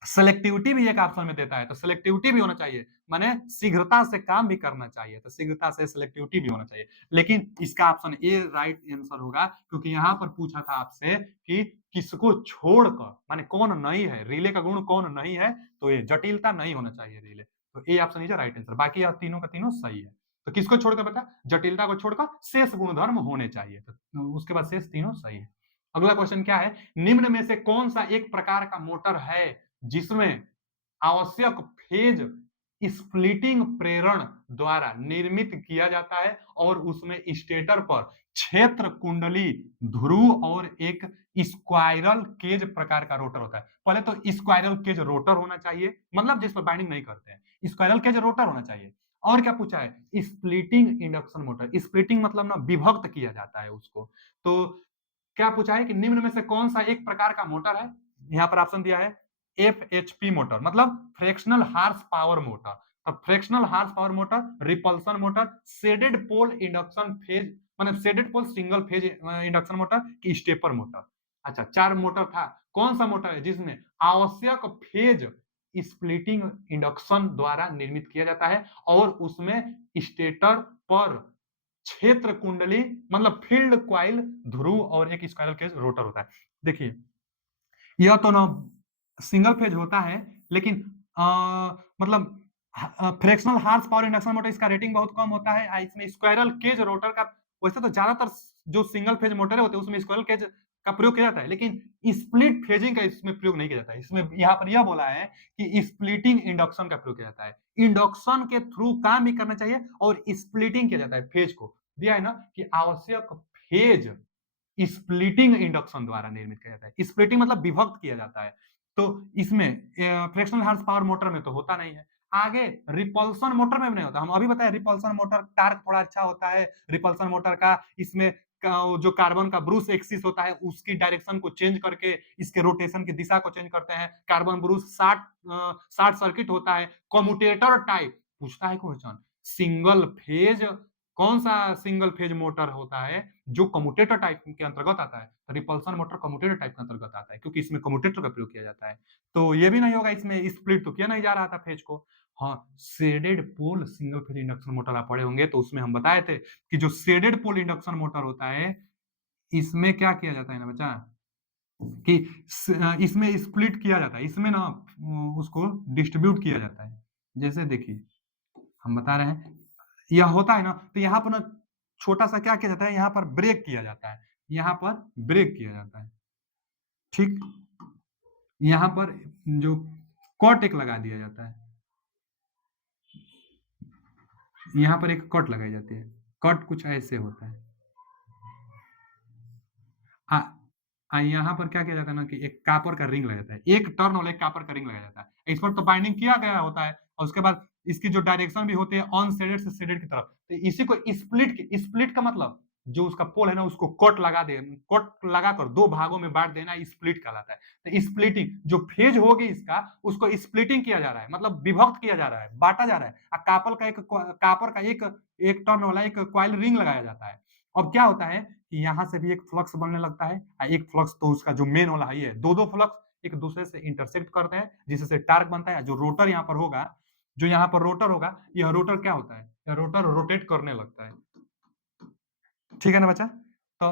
सेलेक्टिविटी भी एक ऑप्शन में देता है, तो सेलेक्टिविटी भी होना चाहिए, माने शीघ्रता से काम भी करना चाहिए, तो शीघ्रता से सेलेक्टिविटी भी होना चाहिए। लेकिन इसका ऑप्शन ए राइट आंसर होगा, क्योंकि यहां पर पूछा था आपसे कि किसको छोड़कर, माने कौन नहीं है, रिले का गुण कौन नहीं है, तो ये जटिलता नहीं होना चाहिए रिले, तो A option is right answer. बाकी यह तीनों का तीनों सही है। तो किसको छोड़कर बेटा, जटिलता को छोड़कर शेष गुणधर्म होने चाहिए, तो उसके बाद शेष तीनों सही है। अगला क्वेश्चन क्या है, निम्न में से कौन सा एक प्रकार का मोटर है जिसमें आवश्यक फेज स्प्लिटिंग प्रेरण द्वारा निर्मित किया जाता है और उसमें स्टेटर पर क्षेत्र कुंडली ध्रुव और एक स्क्वायरल केज प्रकार का रोटर होता है। पहले तो स्क्वायरल केज रोटर होना चाहिए, मतलब जिस पर बाइंडिंग नहीं करते हैं, स्क्वायरल केज रोटर होना चाहिए। और क्या पूछा है, स्प्लिटिंग इंडक्शन मोटर, स्प्लिटिंग मतलब ना विभक्त किया जाता है उसको। तो क्या पूछा है कि निम्न में से कौन सा एक प्रकार का मोटर है, यहां पर ऑप्शन दिया है एफएचपी मोटर, मतलब फ्रैक्शनल हार्स पावर मोटर। अब fractional horse power motor, repulsion motor, shaded pole induction phase, मतलब shaded pole single phase induction motor की स्टेपर मोटर। अच्छा, चार मोटर था, कौन सा मोटर है जिसमें आवश्यक फेज स्प्लिटिंग इंडक्शन द्वारा निर्मित किया जाता है और उसमें स्टेटर पर क्षेत्र कुंडली मतलब फील्ड क्वाइल ध्रुव और एक स्क्वायरल केज रोटर होता है। देखिए, यह तो ना सिंगल फेज होता है, लेकिन मतलब fractional horse power induction motor इसका रेटिंग बहुत कम होता है। इसमें स्क्वायरल केज रोटर का, वैसे तो ज्यादातर जो सिंगल फेज मोटर होते हैं उसमें स्क्वायरल केज का प्रयोग किया जाता है, लेकिन स्प्लिट फेजिंग का इसमें प्रयोग नहीं किया जाता है। इसमें यहाँ पर यह बोला है कि स्प्लिटिंग इंडक्शन का प्रयोग किया जाता है, इंडक्शन के थ्रू काम भी करना चाहिए और स्प्लिटिंग किया जाता है फेज को। दिया है ना कि आवश्यक फेज स्प्लिटिंग इंडक्शन द्वारा निर्मित किया जाता है, स्प्लिटिंग मतलब विभक्त किया जाता है। तो इसमें फ्रैक्शनल हार्स पावर मोटर में तो होता नहीं है। आगे रिपल्सन मोटर में भी नहीं होता, हम अभी बताए रिपल्सन मोटर टार्क थोड़ा अच्छा होता है रिपल्सन मोटर का, इसमें जो कार्बन का ब्रूस एक्सिस होता है उसकी डायरेक्शन को चेंज करके इसके रोटेशन की दिशा को चेंज करते हैं। कार्बन ब्रूस शॉर्ट सर्किट होता है। कम्यूटेटर टाइप पूछता है क्वेश्चन, सिंगल फेज, कौन सा सिंगल फेज मोटर होता है जो कम्यूटेटर टाइप के अंतर्गत आता है, तो रिपल्सन मोटर कम्यूटेटर टाइप के अंतर्गत आता है क्योंकि इसमें कम्यूटेटर का प्रयोग किया जाता है। तो ये भी नहीं होगा, इसमें स्प्लिट तो किया नहीं जा रहा था फेज को। हाँ, shaded pole single phase induction motor आप पढ़े होंगे, तो उसमें हम बताए थे कि जो शेडेड पोल इंडक्शन मोटर होता है इसमें क्या किया जाता है ना बच्चा, कि इसमें स्प्लिट किया जाता है, इसमें ना उसको डिस्ट्रीब्यूट किया जाता है। जैसे देखिए, हम बता रहे हैं यह होता है ना, तो यहाँ पर ना छोटा सा क्या किया जाता है, यहाँ पर ब्रेक किया जाता है, यहाँ पर ब्रेक किया जाता है, ठीक। यहाँ पर जो कट एक लगा दिया जाता है, यहाँ पर एक कट लगाई जाती है, कट कुछ ऐसे होता है। आ, यहाँ पर क्या किया जाता है ना कि एक कापर का रिंग लगा जाता है, एक टर्न वाला एक कापर का रिंग लगाया जाता है, इस पर तो बाइंडिंग किया गया होता है और उसके बाद इसकी जो डायरेक्शन भी होती है ऑन शेडेड से शेडेड की तरफ, तो इसी को स्प्लिट का मतलब जो उसका पोल है ना उसको कट लगा दे, कट लगाकर दो भागों में बांट देना स्प्लिट कहलाता है। तो स्प्लिटिंग जो फेज होगी इसका उसको स्प्लिटिंग किया जा रहा है, मतलब विभक्त किया जा रहा है, बांटा जा रहा है। कापर का एक टर्न वाला एक क्वाइल रिंग लगाया जाता है। अब क्या होता है कि यहाँ से भी एक फ्लक्स बनने लगता है, एक फ्लक्स तो उसका जो मेन वाला है, दो दो फ्लक्स एक दूसरे से इंटरसेक्ट करते हैं जिससे टार्क बनता है। जो रोटर यहाँ पर होगा, जो यहाँ पर रोटर होगा, यह रोटर क्या होता है, यह रोटर रोटेट करने लगता है, ठीक है ना बच्चा। तो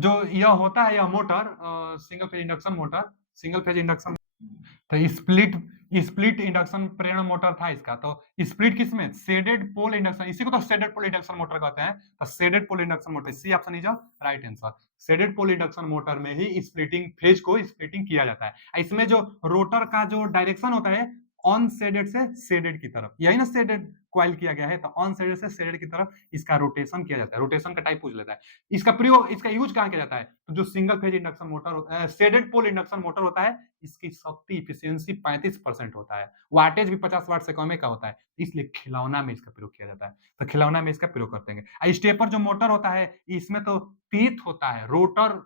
जो यह होता है यह motor single phase induction motor, single phase induction, तो स्प्लिट स्प्लिट इंडक्शन प्रेरण मोटर था इसका। तो स्प्लिट किसमें, शेडेड पोल इंडक्शन, इसी को तो शेडेड पोल इंडक्शन मोटर कहते हैं। तो shaded pole induction motor, C option is right answer. Shaded pole induction motor में ही स्प्लिटिंग फेज को स्प्लिटिंग किया जाता है। इसमें जो रोटर का जो डायरेक्शन होता है ऑन शेडेड से शेडेड की तरफ, यही ना शेडेड क्वाइल किया गया है, तो ऑन शेडेड से शेडेड की तरफ इसका रोटेशन किया जाता है। रोटेशन का टाइप पूछ लेता है। इसका प्रयोग, इसका यूज कहां किया जाता है, तो जो सिंगल फेज इंडक्शन मोटर होता है, शेडेड पोल इंडक्शन मोटर होता है, इसकी शक्ति इफिशियंसी 35% होता है, वाटेज भी 50 वाट से कम का होता है, इसलिए खिलौना में इसका प्रयोग किया जाता है। तो खिलौना में इसका प्रयोग करते हैं। स्टेपर जो मोटर होता है इसमें तो तीत होता है, रोटर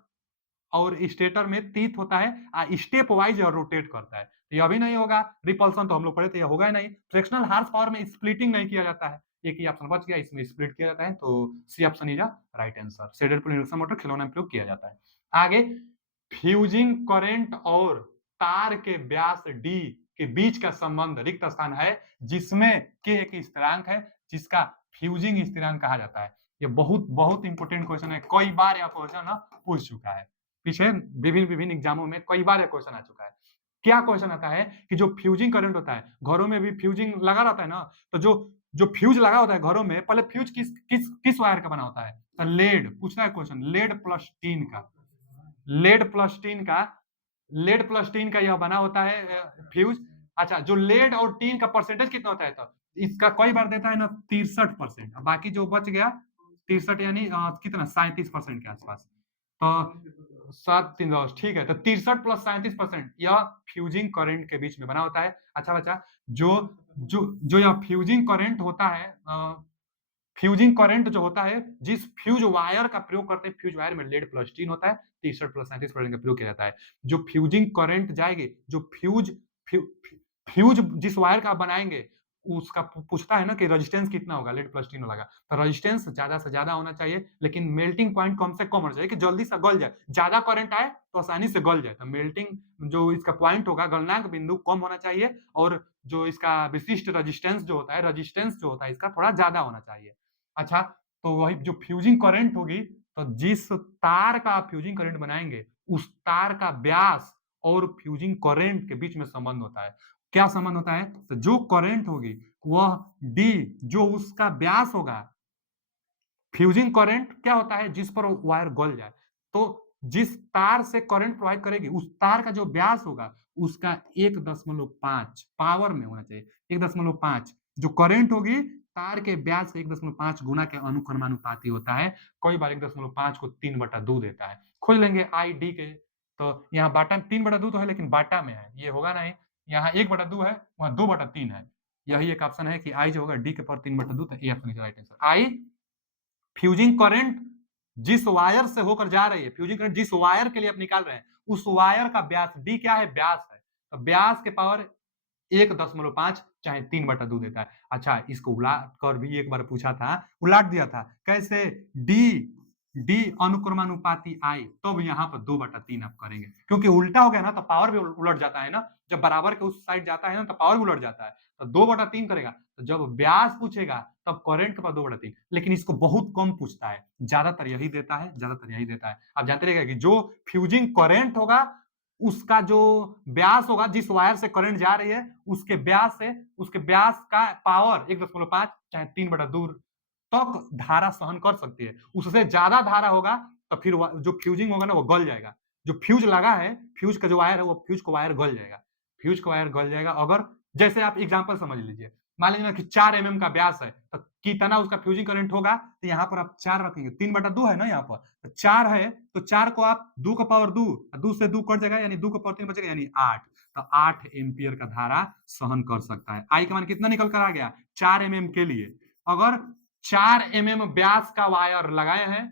और स्टेटर में तीत होता है, स्टेप वाइज रोटेट करता है। तो यह भी नहीं होगा, रिपल्सन तो हम लोग पढ़े थे, यह होगा ही नहीं। फ्रैक्शनल हार्स पावर में स्प्लिटिंग नहीं किया जाता है, एक ही ऑप्शन बच गया, इसमें स्प्लिट किया जाता है। तो C option is right answer. Shaded pole induction motor खिलौना में प्रयोग किया जाता है। आगे फ्यूजिंग करंट और तार के व्यास d के बीच का संबंध रिक्त स्थान है जिसमें k एक स्थिरांक है जिसका फ्यूजिंग स्थिरांक कहा जाता है। ये बहुत बहुत इंपॉर्टेंट क्वेश्चन है, कई बार यह क्वेश्चन ना पूछ चुका है, पीछे विभिन्न विभिन्न एग्जामों में कई बार यह क्वेश्चन आ चुका है। क्या क्वेश्चन आता है कि जो फ्यूजिंग करंट होता है, घरों में भी फ्यूजिंग लगा रहता है ना, तो जो जो फ्यूज लगा होता है घरों में, पहले फ्यूज किस किस किस वायर का बना होता है? तो लेड पूछता है क्वेश्चन, लेड प्लस टीन का, लेड प्लस टीन का, लेड प्लस टीन का यह बना होता है फ्यूज। अच्छा, जो लेड और टीन का परसेंटेज कितना होता है? तो इसका कई बार देता है ना 63%, बाकी जो बच गया 63 यानी कितना 37% के आसपास। तो 7 3 10 ठीक है, तो 63 + 37% यह फ्यूजिंग करंट के बीच में बना होता है। अच्छा बच्चा, जो जो जो यह फ्यूजिंग करंट होता है, फ्यूजिंग करंट जो होता है, जिस फ्यूज वायर का प्रयोग करते हैं, फ्यूज वायर में लेड प्लस टीन होता है, 63 + 37% का प्रयोग किया जाता है। जो फ्यूजिंग करंट जाएगी, जो फ्यूज फ्यू, फ्यूज जिस वायर का बनाएंगे उसका पूछता है ना कि रेजिस्टेंस कितना होगा, लेड प्लस टीन लगा, तो रेजिस्टेंस ज्यादा से ज्यादा होना चाहिए, लेकिन मेल्टिंग पॉइंट कम से कम होना चाहिए कि जल्दी से गल जाए। ज्यादा करंट आए तो आसानी से गल जाए, तो मेल्टिंग जो इसका पॉइंट होगा, गलनांक बिंदु कम होना चाहिए, और जो इसका विशिष्ट रेजिस्टेंस जो होता है, रेजिस्टेंस जो होता है इसका थोड़ा ज्यादा होना चाहिए। अच्छा, तो वही जो फ्यूजिंग करंट होगी, तो जिस तार का आप फ्यूजिंग करंट बनाएंगे उस तार का व्यास और फ्यूजिंग करंट के बीच में संबंध होता है। क्या संबंध होता है? तो जो करंट होगी वह डी, जो उसका व्यास होगा, फ्यूजिंग करंट क्या होता है? जिस पर वायर गल जाए, तो जिस तार से करंट प्रोवाइड करेगी उस तार का जो व्यास होगा उसका 1.5 पावर में होना चाहिए, 1.5। जो करंट होगी तार के व्यास का 1.5 गुना के अनुक्रमानुपाती होता है। कई बार 1.5 को 3/2 देता है। खोज लेंगे आई डी के, तो यहाँ बाटा 3/2 तो है, लेकिन बाटा में है, ये होगा नहीं। यहाँ 1/2 है, वहां 2/3 है। यही एक ऑप्शन है कि आई जो होगा डी के पावर 3/2, तो A option right answer. I fusing current जिस वायर से होकर जा रही है, फ्यूजिंग करंट जिस वायर के लिए आप निकाल रहे हैं उस वायर का व्यास डी क्या है? व्यास है, तो व्यास के पावर 1.5 चाहे 3/2 देता है। अच्छा, इसको उलाट कर भी एक बार पूछा था, उलाट दिया था कैसे? डी डी अनुक्रमानुपाती आई, तो यहाँ पर 2/3 आप करेंगे, क्योंकि उल्टा हो गया ना तो पावर भी उलट जाता है ना, जब बराबर के उस साइड जाता है ना तो पावर भी उलट जाता है, तो 2/3 करेगा। तो जब व्यास पूछेगा तब करंट के पास 2/3, लेकिन इसको बहुत कम पूछता है, ज्यादातर यही देता है, ज्यादातर यही देता है। आप जानते रहिएगा कि जो फ्यूजिंग करंट होगा उसका जो व्यास होगा, जिस वायर से करंट जा रही है उसके व्यास से, उसके व्यास का पावर 1.5 चाहे 3/2 तक धारा सहन कर सकती है। उससे ज्यादा धारा होगा तो फिर जो फ्यूजिंग होगा ना वो गल जाएगा। जो फ्यूज लगा है, फ्यूज का जो वायर है वो फ्यूज का वायर गल जाएगा, फ्यूज का वायर गल जाएगा। अगर जैसे आप एग्जांपल समझ लीजिए, मान लीजिए कि 4 mm का व्यास है, तो कितना उसका फ्यूजिंग करंट होगा? तो यहाँ पर आप 4 रखेंगे, 3/2 है ना यहाँ पर, तो 4 है तो 4 को आप 2 का पावर 2, 2 से 2 कट जाएगा, यानी 2 का पावर 3 बचेगा, यानी 8। तो 8 एम्पियर का धारा सहन कर सकता है। आई का मान कितना निकल कर आ गया? 4 mm के लिए अगर 4 mm व्यास का वायर लगाए हैं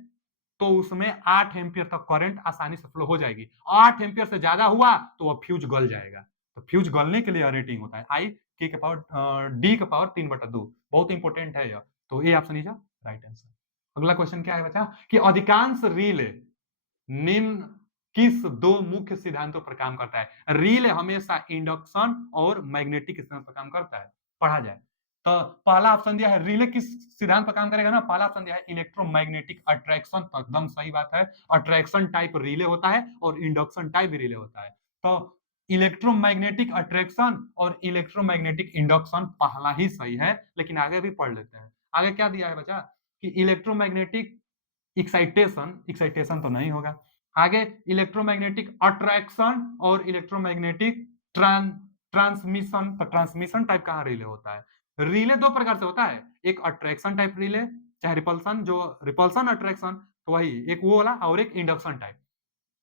तो उसमें 8 एम्पियर तक करंट आसानी से फ्लो हो जाएगी। 8 एम्पियर से ज्यादा हुआ तो वह फ्यूज गल जाएगा। तो फ्यूज गलने के लिए रेटिंग होता है आई के पावर डी का पावर 3/2। बहुत इंपॉर्टेंट है यह, तो ये ऑप्शन लीजिए राइट आंसर। अगला क्वेश्चन क्या है बच्चा कि अधिकांश रिले निम्न किस दो मुख्य सिद्धांतों पर काम करता है? रिले हमेशा इंडक्शन और मैग्नेटिक सिद्धांत पर काम करता है। पढ़ा जाए तो पहला ऑप्शन दिया है रिले किस सिद्धांत पर काम करेगा ना, पहला ऑप्शन दिया है इलेक्ट्रोमैग्नेटिक अट्रैक्शन पर, एकदम सही बात है। अट्रैक्शन टाइप रिले होता है और इंडक्शन टाइप रिले होता है। तो इलेक्ट्रोमैग्नेटिक अट्रैक्शन और इलेक्ट्रोमैग्नेटिक इंडक्शन पहला ही सही है, लेकिन आगे भी पढ़ लेते हैं। आगे क्या दिया है बच्चा कि इलेक्ट्रोमैग्नेटिक एक्साइटेशन, एक्साइटेशन तो नहीं होगा। आगे इलेक्ट्रोमैग्नेटिक अट्रैक्शन और इलेक्ट्रोमैग्नेटिक ट्रांसमिशन, तो ट्रांसमिशन टाइप कहाँ रिले होता है? रिले दो प्रकार से होता है, एक अट्रैक्शन टाइप रिले चाहे रिपल्सन, जो रिपल्सन अट्रैक्शन तो वही एक वो वाला, और एक इंडक्शन टाइप।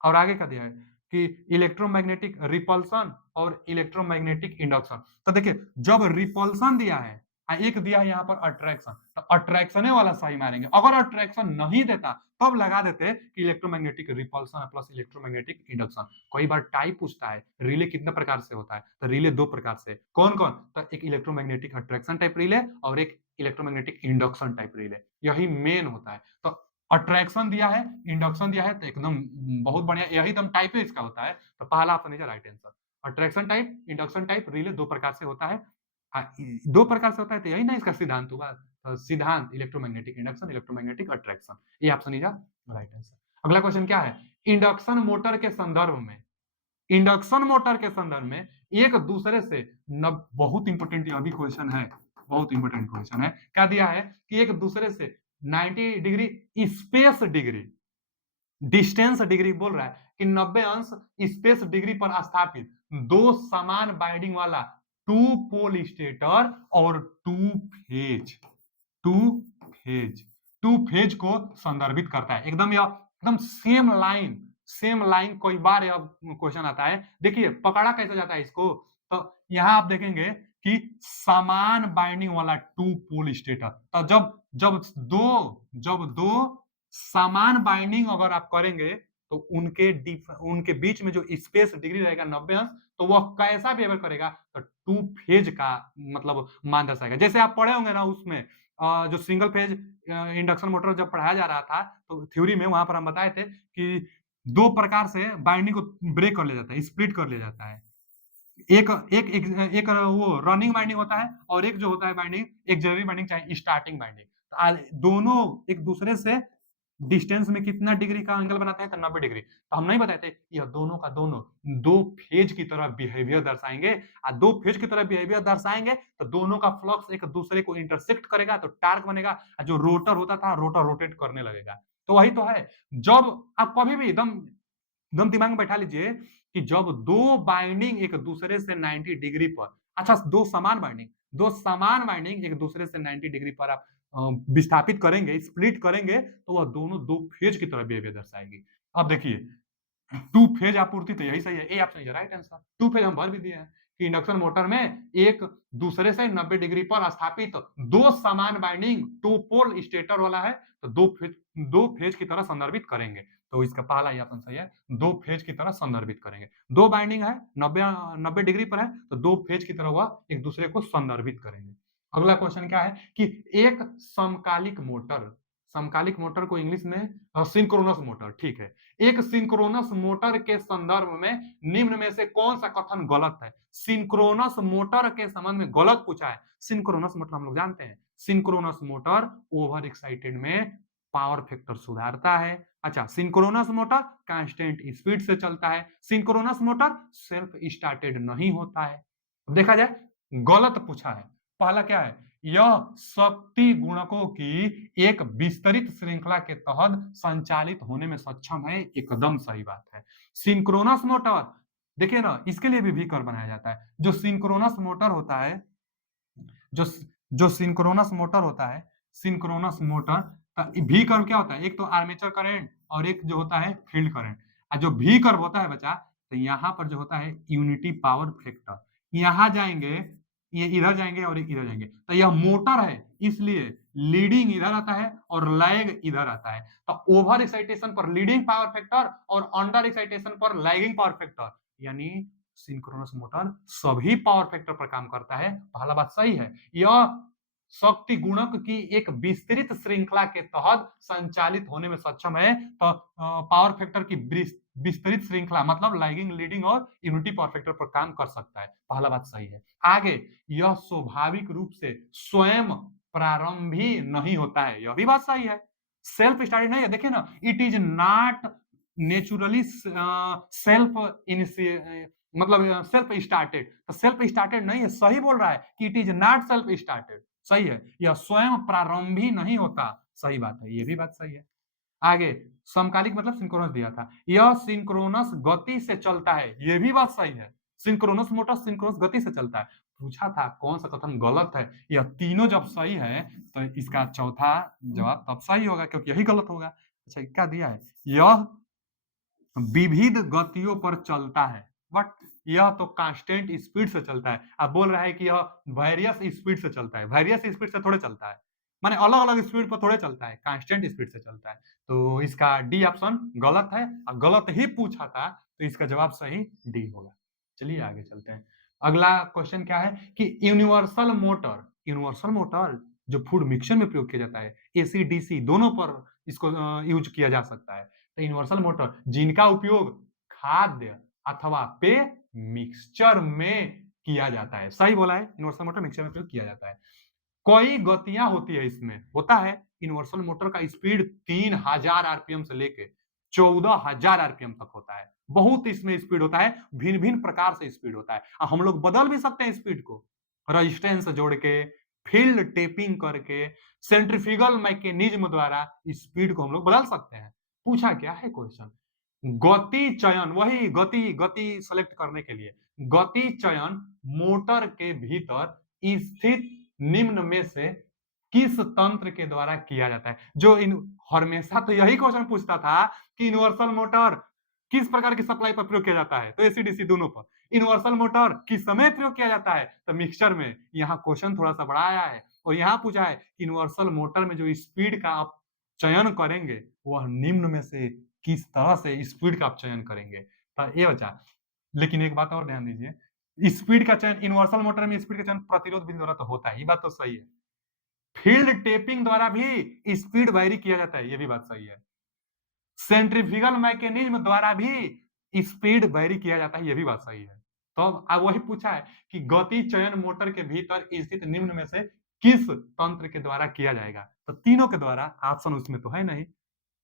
और आगे का दिया है कि इलेक्ट्रोमैग्नेटिक रिपल्सन और इलेक्ट्रोमैग्नेटिक इंडक्शन। तो देखिए जब रिपल्सन दिया है एक दिया है यहाँ पर अट्रैक्शन, तो अट्रैक्शन वाला सही मारेंगे। अगर अट्रैक्शन नहीं देता तब लगा देते कि electromagnetic repulsion plus electromagnetic induction. कई बार टाइप पूछता है रिले कितने प्रकार से होता है, तो रिले दो प्रकार से, कौन कौन? तो एक इलेक्ट्रोमैग्नेटिक अट्रैक्शन टाइप रिले और एक इलेक्ट्रोमैग्नेटिक इंडक्शन टाइप रिले, यही मेन होता है। तो अट्रैक्शन दिया है, इंडक्शन दिया है, तो एकदम बहुत बढ़िया, यही एकदम टाइप इसका होता है। तो पहला ऑप्शन है right answer. Attraction type, induction type, relay दो प्रकार से होता है। दो प्रकार से होता है तो यही ना इसका सिद्धांत हुआ। सिद्धांत इलेक्ट्रोमैग्नेटिक इंडक्शन, इलेक्ट्रोमैग्नेटिक अट्रैक्शन। ये ऑप्शन इज राइट आंसर। अगला क्वेश्चन क्या है, इंडक्शन मोटर के संदर्भ में, इंडक्शन मोटर के संदर्भ में एक दूसरे से बहुत इंपोर्टेंट अभी क्वेश्चन है, बहुत इंपोर्टेंट क्वेश्चन है। क्या दिया है कि एक दूसरे से 90 degree space degree, distance degree बोल रहा है कि 90 अंश स्पेस डिग्री पर स्थापित दो समान बाइंडिंग वाला टू पोल स्टेटर और phase two phase two phase को संदर्भित करता है। एकदम यह एकदम सेम लाइन कई बार यह क्वेश्चन आता है। देखिए पकड़ा कैसे जाता है इसको, तो यहां आप देखेंगे कि समान बाइंडिंग वाला टू पोल स्टेटर, तो जब दो समान बाइंडिंग अगर आप करेंगे तो उनके बीच में जो स्पेस डिग्री रहेगा 90 अंश, तो वह कैसा बिहेवियर करेगा, तो टू फेज का मतलब मान दर्शाएगा। जैसे आप पढ़े होंगे ना उसमें जो सिंगल फेज इंडक्शन मोटर जब पढ़ाया जा रहा था तो थ्योरी में वहां पर हम बताए थे कि दो प्रकार से बाइंडिंग को ब्रेक कर लिया जाता है, स्प्लिट कर लिया जाता है। एक एक एक, एक वो रनिंग बाइंडिंग होता है और एक जो होता है बाइंडिंग एक जरूरी बाइंडिंग चाहे स्टार्टिंग बाइंडिंग। दोनों एक दूसरे से डिस्टेंस में कितना डिग्री का एंगल बनाते हैं, तो 90 डिग्री। तो हम नहीं बताए थे यह दोनों का दोनों दो फेज की तरह बिहेवियर दर्शाएंगे, और दो फेज की तरह बिहेवियर दर्शाएंगे तो दोनों का फ्लक्स एक दूसरे को इंटरसेक्ट करेगा तो टार्क बनेगा, और जो रोटर होता था रोटर रोटेट करने लगेगा। तो वही तो है, जब आप कभी भी एकदम एकदम दिमाग में बैठा लीजिए कि जब दो बाइंडिंग एक दूसरे से 90 डिग्री पर, अच्छा दो समान बाइंडिंग एक दूसरे से 90 डिग्री पर आप विस्थापित करेंगे, स्प्लिट करेंगे, तो वह दोनों दो फेज की तरह बिहेवियर दर्शाएगी। अब देखिए टू फेज आपूर्ति तो यही सही है, A option is right answer. Two phase हम भर भी दिए हैं कि इंडक्शन मोटर में एक दूसरे से 90 डिग्री पर स्थापित दो समान बाइंडिंग टू पोल स्टेटर वाला है, तो दो फेज की तरह संदर्भित करेंगे। तो इसका पहला ही ऑप्शन सही है, दो फेज की तरह संदर्भित करेंगे। दो बाइंडिंग है 90 डिग्री पर है, तो दो फेज की तरह वह एक दूसरे को संदर्भित करेंगे। अगला क्वेश्चन क्या है कि एक समकालिक मोटर को इंग्लिश में सिंक्रोनस मोटर, ठीक है, एक सिंक्रोनस मोटर के संदर्भ में निम्न में से कौन सा कथन गलत है। सिंक्रोनस मोटर के संबंध में गलत पूछा है। सिंक्रोनस मोटर हम लोग जानते हैं, सिंक्रोनस मोटर ओवर एक्साइटेड में पावर फैक्टर सुधारता है। अच्छा, सिंक्रोनस मोटर कांस्टेंट स्पीड से चलता है, सिंक्रोनस मोटर सेल्फ स्टार्टेड नहीं होता है। देखा जाए गलत पूछा है। पहला क्या है, यह शक्ति गुणकों की एक विस्तरित श्रृंखला के तहत संचालित होने में सक्षम है, एकदम सही बात है। सिंक्रोनस मोटर देखिए ना, इसके लिए भी व्हीकल बनाया जाता है। जो सिंक्रोनस मोटर होता है, जो जो सिंक्रोनस मोटर होता है, सिंक्रोनस मोटर का भी कर्व क्या होता है, एक तो आर्मेचर करंट और एक जो होता है फील्ड करंट। और जो भी कर्व होता है बच्चा, तो यहाँ पर जो होता है यूनिटी पावर फैक्टर, यहाँ जाएंगे ये इधर जाएंगे और इधर जाएंगे, तो यह मोटर है इसलिए लीडिंग इधर आता है और लैग इधर आता है। तो ओवर एक्साइटेशन पर लीडिंग पावर फैक्टर और अंडर एक्साइटेशन पर लैगिंग पावर फैक्टर, यानी सिंक्रोनस मोटर सभी पावर फैक्टर पर काम करता है। पहला बात सही है, यह शक्ति गुणक की एक विस्तृत श्रृंखला के तहत संचालित होने में सक्षम है। तो पावर फैक्टर की विस्तृत श्रृंखला मतलब लैगिंग, लीडिंग और यूनिटी पावर फैक्टर पर काम कर सकता है। पहला बात सही है। आगे, यह स्वाभाविक रूप से स्वयं प्रारंभी नहीं होता है, यह भी बात सही है। सेल्फ स्टार्टेड नहीं है, देखिए ना, it is not naturally self मतलब सेल्फ स्टार्टेड, तो सेल्फ स्टार्टेड नहीं है, सही बोल रहा है कि it is not self started, सही है। यह स्वयं प्रारंभी नहीं होता, सही बात है, ये भी बात सही है। आगे, समकालिक मतलब सिंक्रोनस दिया था, यह सिंक्रोनस गति से चलता है, ये भी बात सही है। सिंक्रोनस मोटर सिंक्रोनस गति से चलता है। पूछा था कौन सा कथन गलत है, यह तीनों जब सही है तो इसका चौथा जवाब तब सही होगा क्योंकि यही गलत होगा। अच्छा, क्या दिया है, यह विविध गतियों पर चलता है, बट यह तो कांस्टेंट स्पीड से चलता है। अब बोल रहा है कि यह वेरियस स्पीड से चलता है, वेरियस स्पीड से थोड़े चलता है, माने अलग अलग स्पीड पर थोड़े चलता है, कांस्टेंट स्पीड से चलता है। तो इसका डी ऑप्शन गलत है, और गलत ही पूछा था तो इसका जवाब सही डी होगा। चलिए आगे चलते हैं। अगला क्वेश्चन क्या है कि यूनिवर्सल मोटर जो फूड मिक्सचर में प्रयोग किया जाता है, एसी डीसी दोनों पर इसको यूज किया जा सकता है। तो यूनिवर्सल मोटर जिनका उपयोग खाद्य अथवा पेय मिक्सचर में किया जाता है। सही बोला है, यूनिवर्सल मोटर मिक्सचर में प्रयोग किया जाता है। कई गतियां होती है इसमें, होता है यूनिवर्सल मोटर का स्पीड 3000 आरपीएम से लेके 14000 आरपीएम तक होता है। बहुत इसमें स्पीड होता है, भिन्न भिन्न प्रकार से स्पीड होता है। हम लोग बदल भी सकते हैं स्पीड को, रजिस्टेंस जोड़ के, फील्ड टेपिंग करके, सेंट्रीफ्यूगल मैकेनिज्म द्वारा स्पीड को हम लोग बदल सकते हैं। पूछा क्या है क्वेश्चन, गति चयन, वही गति गति सेलेक्ट करने के लिए गति चयन मोटर के भीतर स्थित निम्न में से किस तंत्र के द्वारा किया जाता है। जो इन हमेशा तो यही क्वेश्चन पूछता था कि यूनिवर्सल मोटर किस प्रकार की सप्लाई पर प्रयोग किया जाता है, तो एसी डीसी दोनों पर। यूनिवर्सल मोटर किस समय प्रयोग किया जाता है, तो मिक्सचर में। यहाँ क्वेश्चन थोड़ा सा बड़ा आया है और यहाँ पूछा है यूनिवर्सल मोटर में जो स्पीड का आप चयन करेंगे वह निम्न में से किस तरह से स्पीड का आप चयन करेंगे, तो ये बचा। लेकिन एक बात और ध्यान दीजिए, स्पीड का चयन यूनिवर्सल मोटर में स्पीड का चयन प्रतिरोध बिंदु द्वारा तो होता है, ये बात तो सही है। फील्ड टेपिंग द्वारा भी स्पीड वैरी किया जाता है, ये भी बात सही है। सेंट्रीफ्यूगल मैकेनिज्म द्वारा भी स्पीड वैरी किया जाता है, ये भी बात सही है। तो अब वही पूछा है कि गति चयन मोटर के भीतर स्थित निम्न में से किस तंत्र के द्वारा किया जाएगा, तो तीनों के द्वारा। ऑप्शन उसमें तो है नहीं,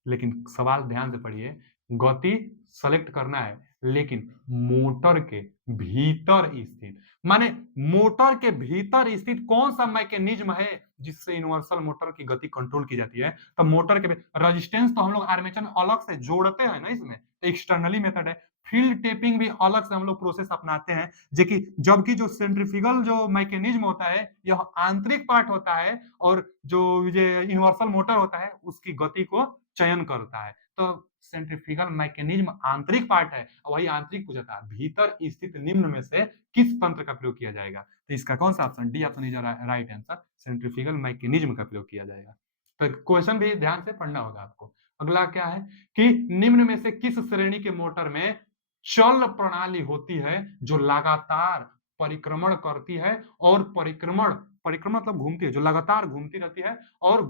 लेकिन सवाल ध्यान से पढ़िए। गति सेलेक्ट करना है, लेकिन मोटर के भीतर स्थित, माने मोटर के भीतर स्थित कौन सा मैकेनिज्म है जिससे यूनिवर्सल मोटर की गति कंट्रोल की जाती है। तो मोटर के रेजिस्टेंस तो हम लोग आर्मेचर में अलग से जोड़ते हैं ना, इसमें एक्सटर्नली मेथड है। फील्ड टेपिंग भी अलग से हम लोग प्रोसेस अपनाते हैं, जबकि जो सेंट्रीफ्यूगल जो मैकेनिज्म होता है यह आंतरिक पार्ट होता है, और जो ये यूनिवर्सल मोटर होता है उसकी गति को चयन करता है। तो सेंट्रीफ्यूगल मैकेनिज्म आंतरिक पार्ट है, और वही आंतरिक पूछा था, भीतर स्थित निम्न में से किस तंत्र का प्रयोग किया जाएगा। तो इसका कौन सा option, D option is right answer, centrifugal mechanism का प्रयोग किया जाएगा। तो क्वेश्चन भी ध्यान से पढ़ना होगा आपको। अगला क्या है कि निम्न में से किस श्रेणी के मोटर में चल प्रणाली होती है जो लगातार परिक्रमण करती है, और परिक्रमण परिक्रमण मतलब घूमती है, जो लगातार घूमती रहती है, और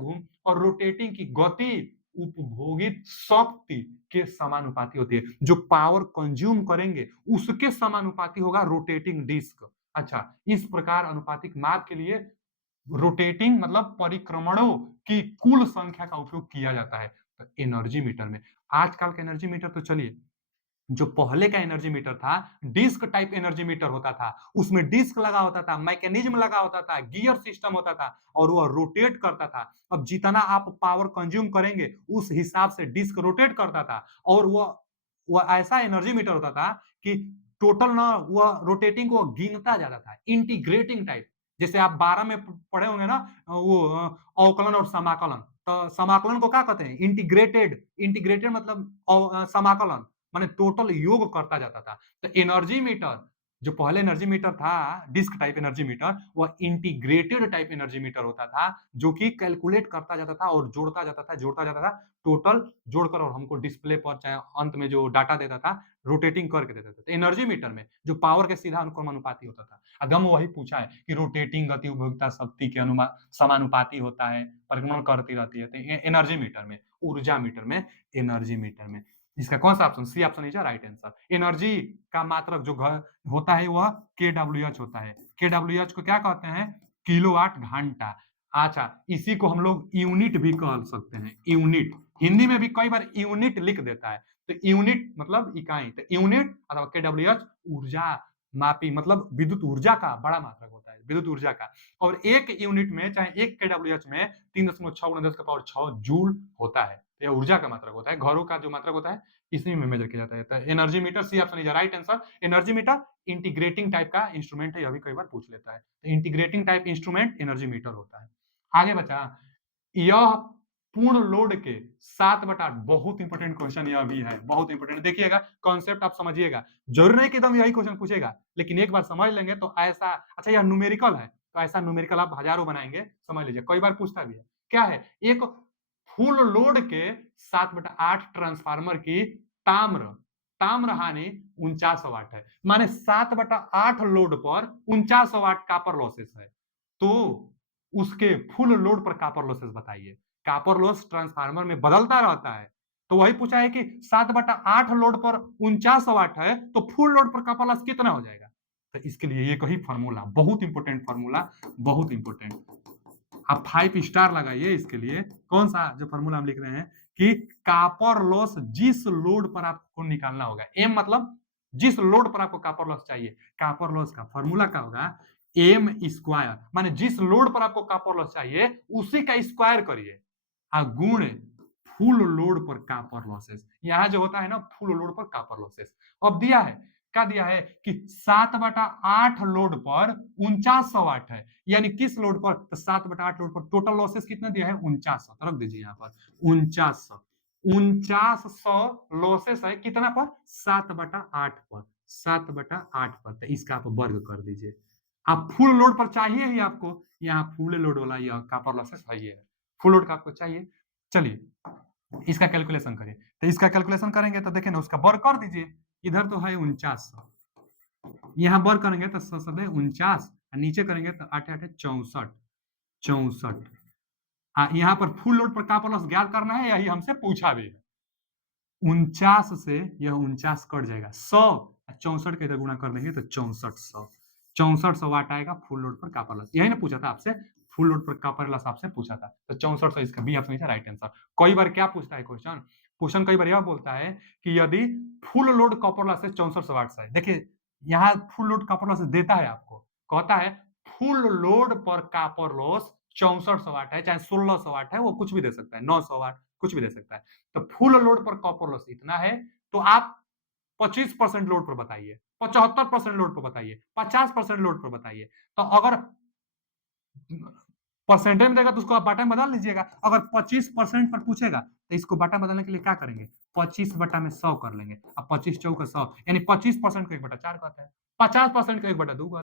रोटेटिंग की गति उपभोगित शक्ति के समानुपाती होती है। जो पावर कंज्यूम करेंगे उसके समानुपाती होगा रोटेटिंग डिस्क। अच्छा, इस प्रकार अनुपातिक माप के लिए रोटेटिंग मतलब परिक्रमणों की कुल संख्या का उपयोग किया जाता है। तो एनर्जी मीटर में, आजकल का एनर्जी मीटर तो चलिए, जो पहले का एनर्जी मीटर था डिस्क टाइप एनर्जी मीटर होता था, उसमें डिस्क लगा होता था, मैकेनिज्म लगा होता था, गियर सिस्टम होता था, और वह रोटेट करता था। अब जितना आप पावर कंज्यूम करेंगे उस हिसाब से डिस्क रोटेट करता था, और वह ऐसा एनर्जी मीटर होता था कि टोटल ना वह रोटेटिंग को गिनता जाता था, इंटीग्रेटिंग टाइप। जैसे आप 12 में पढ़े होंगे ना, वो अवकलन और समाकलन, तो समाकलन को क्या कहते हैं, इंटीग्रेटेड। इंटीग्रेटेड मतलब समाकलन माने टोटल योग करता जाता था। तो एनर्जी मीटर, जो पहले एनर्जी मीटर था डिस्क टाइप एनर्जी मीटर, वह इंटीग्रेटेड टाइप एनर्जी मीटर होता था, जो कि कैलकुलेट करता जाता था और जोड़ता जाता था, टोटल जोड़कर, और हमको डिस्प्ले पर चाहे अंत में जो डाटा देता था रोटेटिंग करके देता था। तो एनर्जी मीटर में जो पावर के सीधा अनुक्रमानुपाती होता था। अगम वही पूछा है कि रोटेटिंग गति उपभोक्ता शक्ति के समानुपाती होता है, परिक्रमण करती रहती है। तो एनर्जी मीटर में, ऊर्जा मीटर में, एनर्जी मीटर में, इसका कौन सा option, C option is right answer. Energy का मात्रक जो होता है वह केडब्ल्यूएच होता है। केडब्ल्यूएच को क्या कहते हैं, किलोवाट घंटा। अच्छा, इसी को हम लोग यूनिट भी कह सकते हैं, यूनिट। हिंदी में भी कई बार यूनिट लिख देता है, तो यूनिट मतलब इकाई, तो यूनिट अथवा केडब्ल्यूएच ऊर्जा मापी, मतलब विद्युत ऊर्जा का बड़ा मात्रक होता है, विद्युत ऊर्जा का। और एक यूनिट में चाहे एक केडब्ल्यूएच में 3.6 जूल होता है, यह ऊर्जा का मात्रक होता है। घरों का जो मात्रक होता है इसी में मेजर किया जाता है। तो energy meter, C option is right answer. Energy meter integrating type का इंस्ट्रूमेंट है, यह भी कई बार पूछ लेता है। तो integrating type instrument energy meter होता है। आगे बचा, यह पूर्ण लोड के 7/8, बहुत इंपॉर्टेंट क्वेश्चन यह भी है, बहुत इंपॉर्टेंट। देखिएगा कॉन्सेप्ट आप समझिएगा, जरूर नहीं कि एकदम यही क्वेश्चन पूछेगा, लेकिन एक बार समझ लेंगे तो ऐसा। अच्छा, यह न्यूमेरिकल है, तो ऐसा न्यूमेरिकल आप हजारों बनाएंगे, समझ लीजिए, कई बार पूछता भी है। क्या है, एक फुल लोड के 7/8 ट्रांसफार्मर की ताम्र ताम्र हानि 49 वाट है, माने 7/8 लोड पर 49 वाट कापर लॉसेस है। तो उसके फुल लोड पर कापर लॉसेस बताइए। कापर लॉस ट्रांसफार्मर में बदलता रहता है, तो वही पूछा है कि 7/8 लोड पर 49 वाट है, तो फुल लोड पर कॉपर लॉस कितना हो जाएगा? तो इसके लिए ये कही फॉर्मूला, बहुत इंपॉर्टेंट फॉर्मूला, बहुत इंपॉर्टेंट। आप 5 स्टार लगाइए इसके लिए। कौन सा जो फॉर्मूला हम लिख रहे हैं कि कॉपर लॉस जिस लोड पर आपको निकालना होगा, एम मतलब जिस लोड पर आपको कॉपर लॉस चाहिए, कॉपर लॉस का फॉर्मूला क्या होगा? एम स्क्वायर, माने जिस लोड पर आपको कॉपर लॉस चाहिए उसी का स्क्वायर करिए गुण फुल लोड पर कॉपर लॉसेस। यहां जो होता है ना फुल लोड पर कॉपर लॉसेस। अब दिया है क्या? दिया है कि 7/8 लोड पर 4900 वाट है, यानी किस लोड पर? तो 7/8 लोड पर टोटल लॉसेस कितना दिया है? 4900। तो रख दीजिए यहाँ पर 4900। 4900 लॉसेस है कितना पर? 7/8 पर। 7/8 पर, तो इसका आप वर्ग कर दीजिए। आप फुल लोड पर चाहिए ही आपको, यहाँ फुल लोड वाला यह कॉपर लॉसेस है, ये फुल लोड का आपको चाहिए। चलिए इसका कैलकुलेशन करिए। तो इसका कैलकुलेशन करेंगे तो देखिए ना, उसका वर्ग कर दीजिए। इधर तो है 4900, यहाँ वर्ग करेंगे तो 49, नीचे करेंगे तो 8 8 64। 64 यहाँ पर फुल लोड पर कॉपर लॉस ज्ञात करना है, यही हमसे पूछा भी है। 49 से यह 49 कट जाएगा, 100 64 के इधर गुणा कर देंगे तो 6400। 6400 वाट आएगा फुल लोड पर कॉपर लॉस। यही ना पूछा था आपसे, फुल लोड पर कॉपर लॉस आपसे पूछा था। तो 6400 इसका बी ऑप्शन राइट आंसर। कई बार क्या पूछता है क्वेश्चन? क्वेश्चन कई बार यह बोलता है कि यदि फुल लोड कॉपर लॉस 6400 वाट है, देखिए यहाँ फुल लोड कॉपर लॉस देता है आपको, कहता है फुल लोड पर कॉपर लॉस 6400 वाट है, चाहे 1600 वाट है, वो कुछ भी दे सकता है, 900 वाट कुछ भी दे सकता है। तो फुल लोड पर कॉपर लॉस इतना है, तो आप 25% लोड पर बताइए, 75% लोड पर बताइए, 50% लोड पर बताइए। तो अगर परसेंटेज में देगा तो उसको आप बाटा में बदल लीजिएगा। अगर 25% पर पूछेगा तो इसको बाटा बदलने के लिए क्या करेंगे? 25/100 कर लेंगे। अब 25 चौका 100, यानी 25% को 1/4 कहते हैं, 50% को 1/2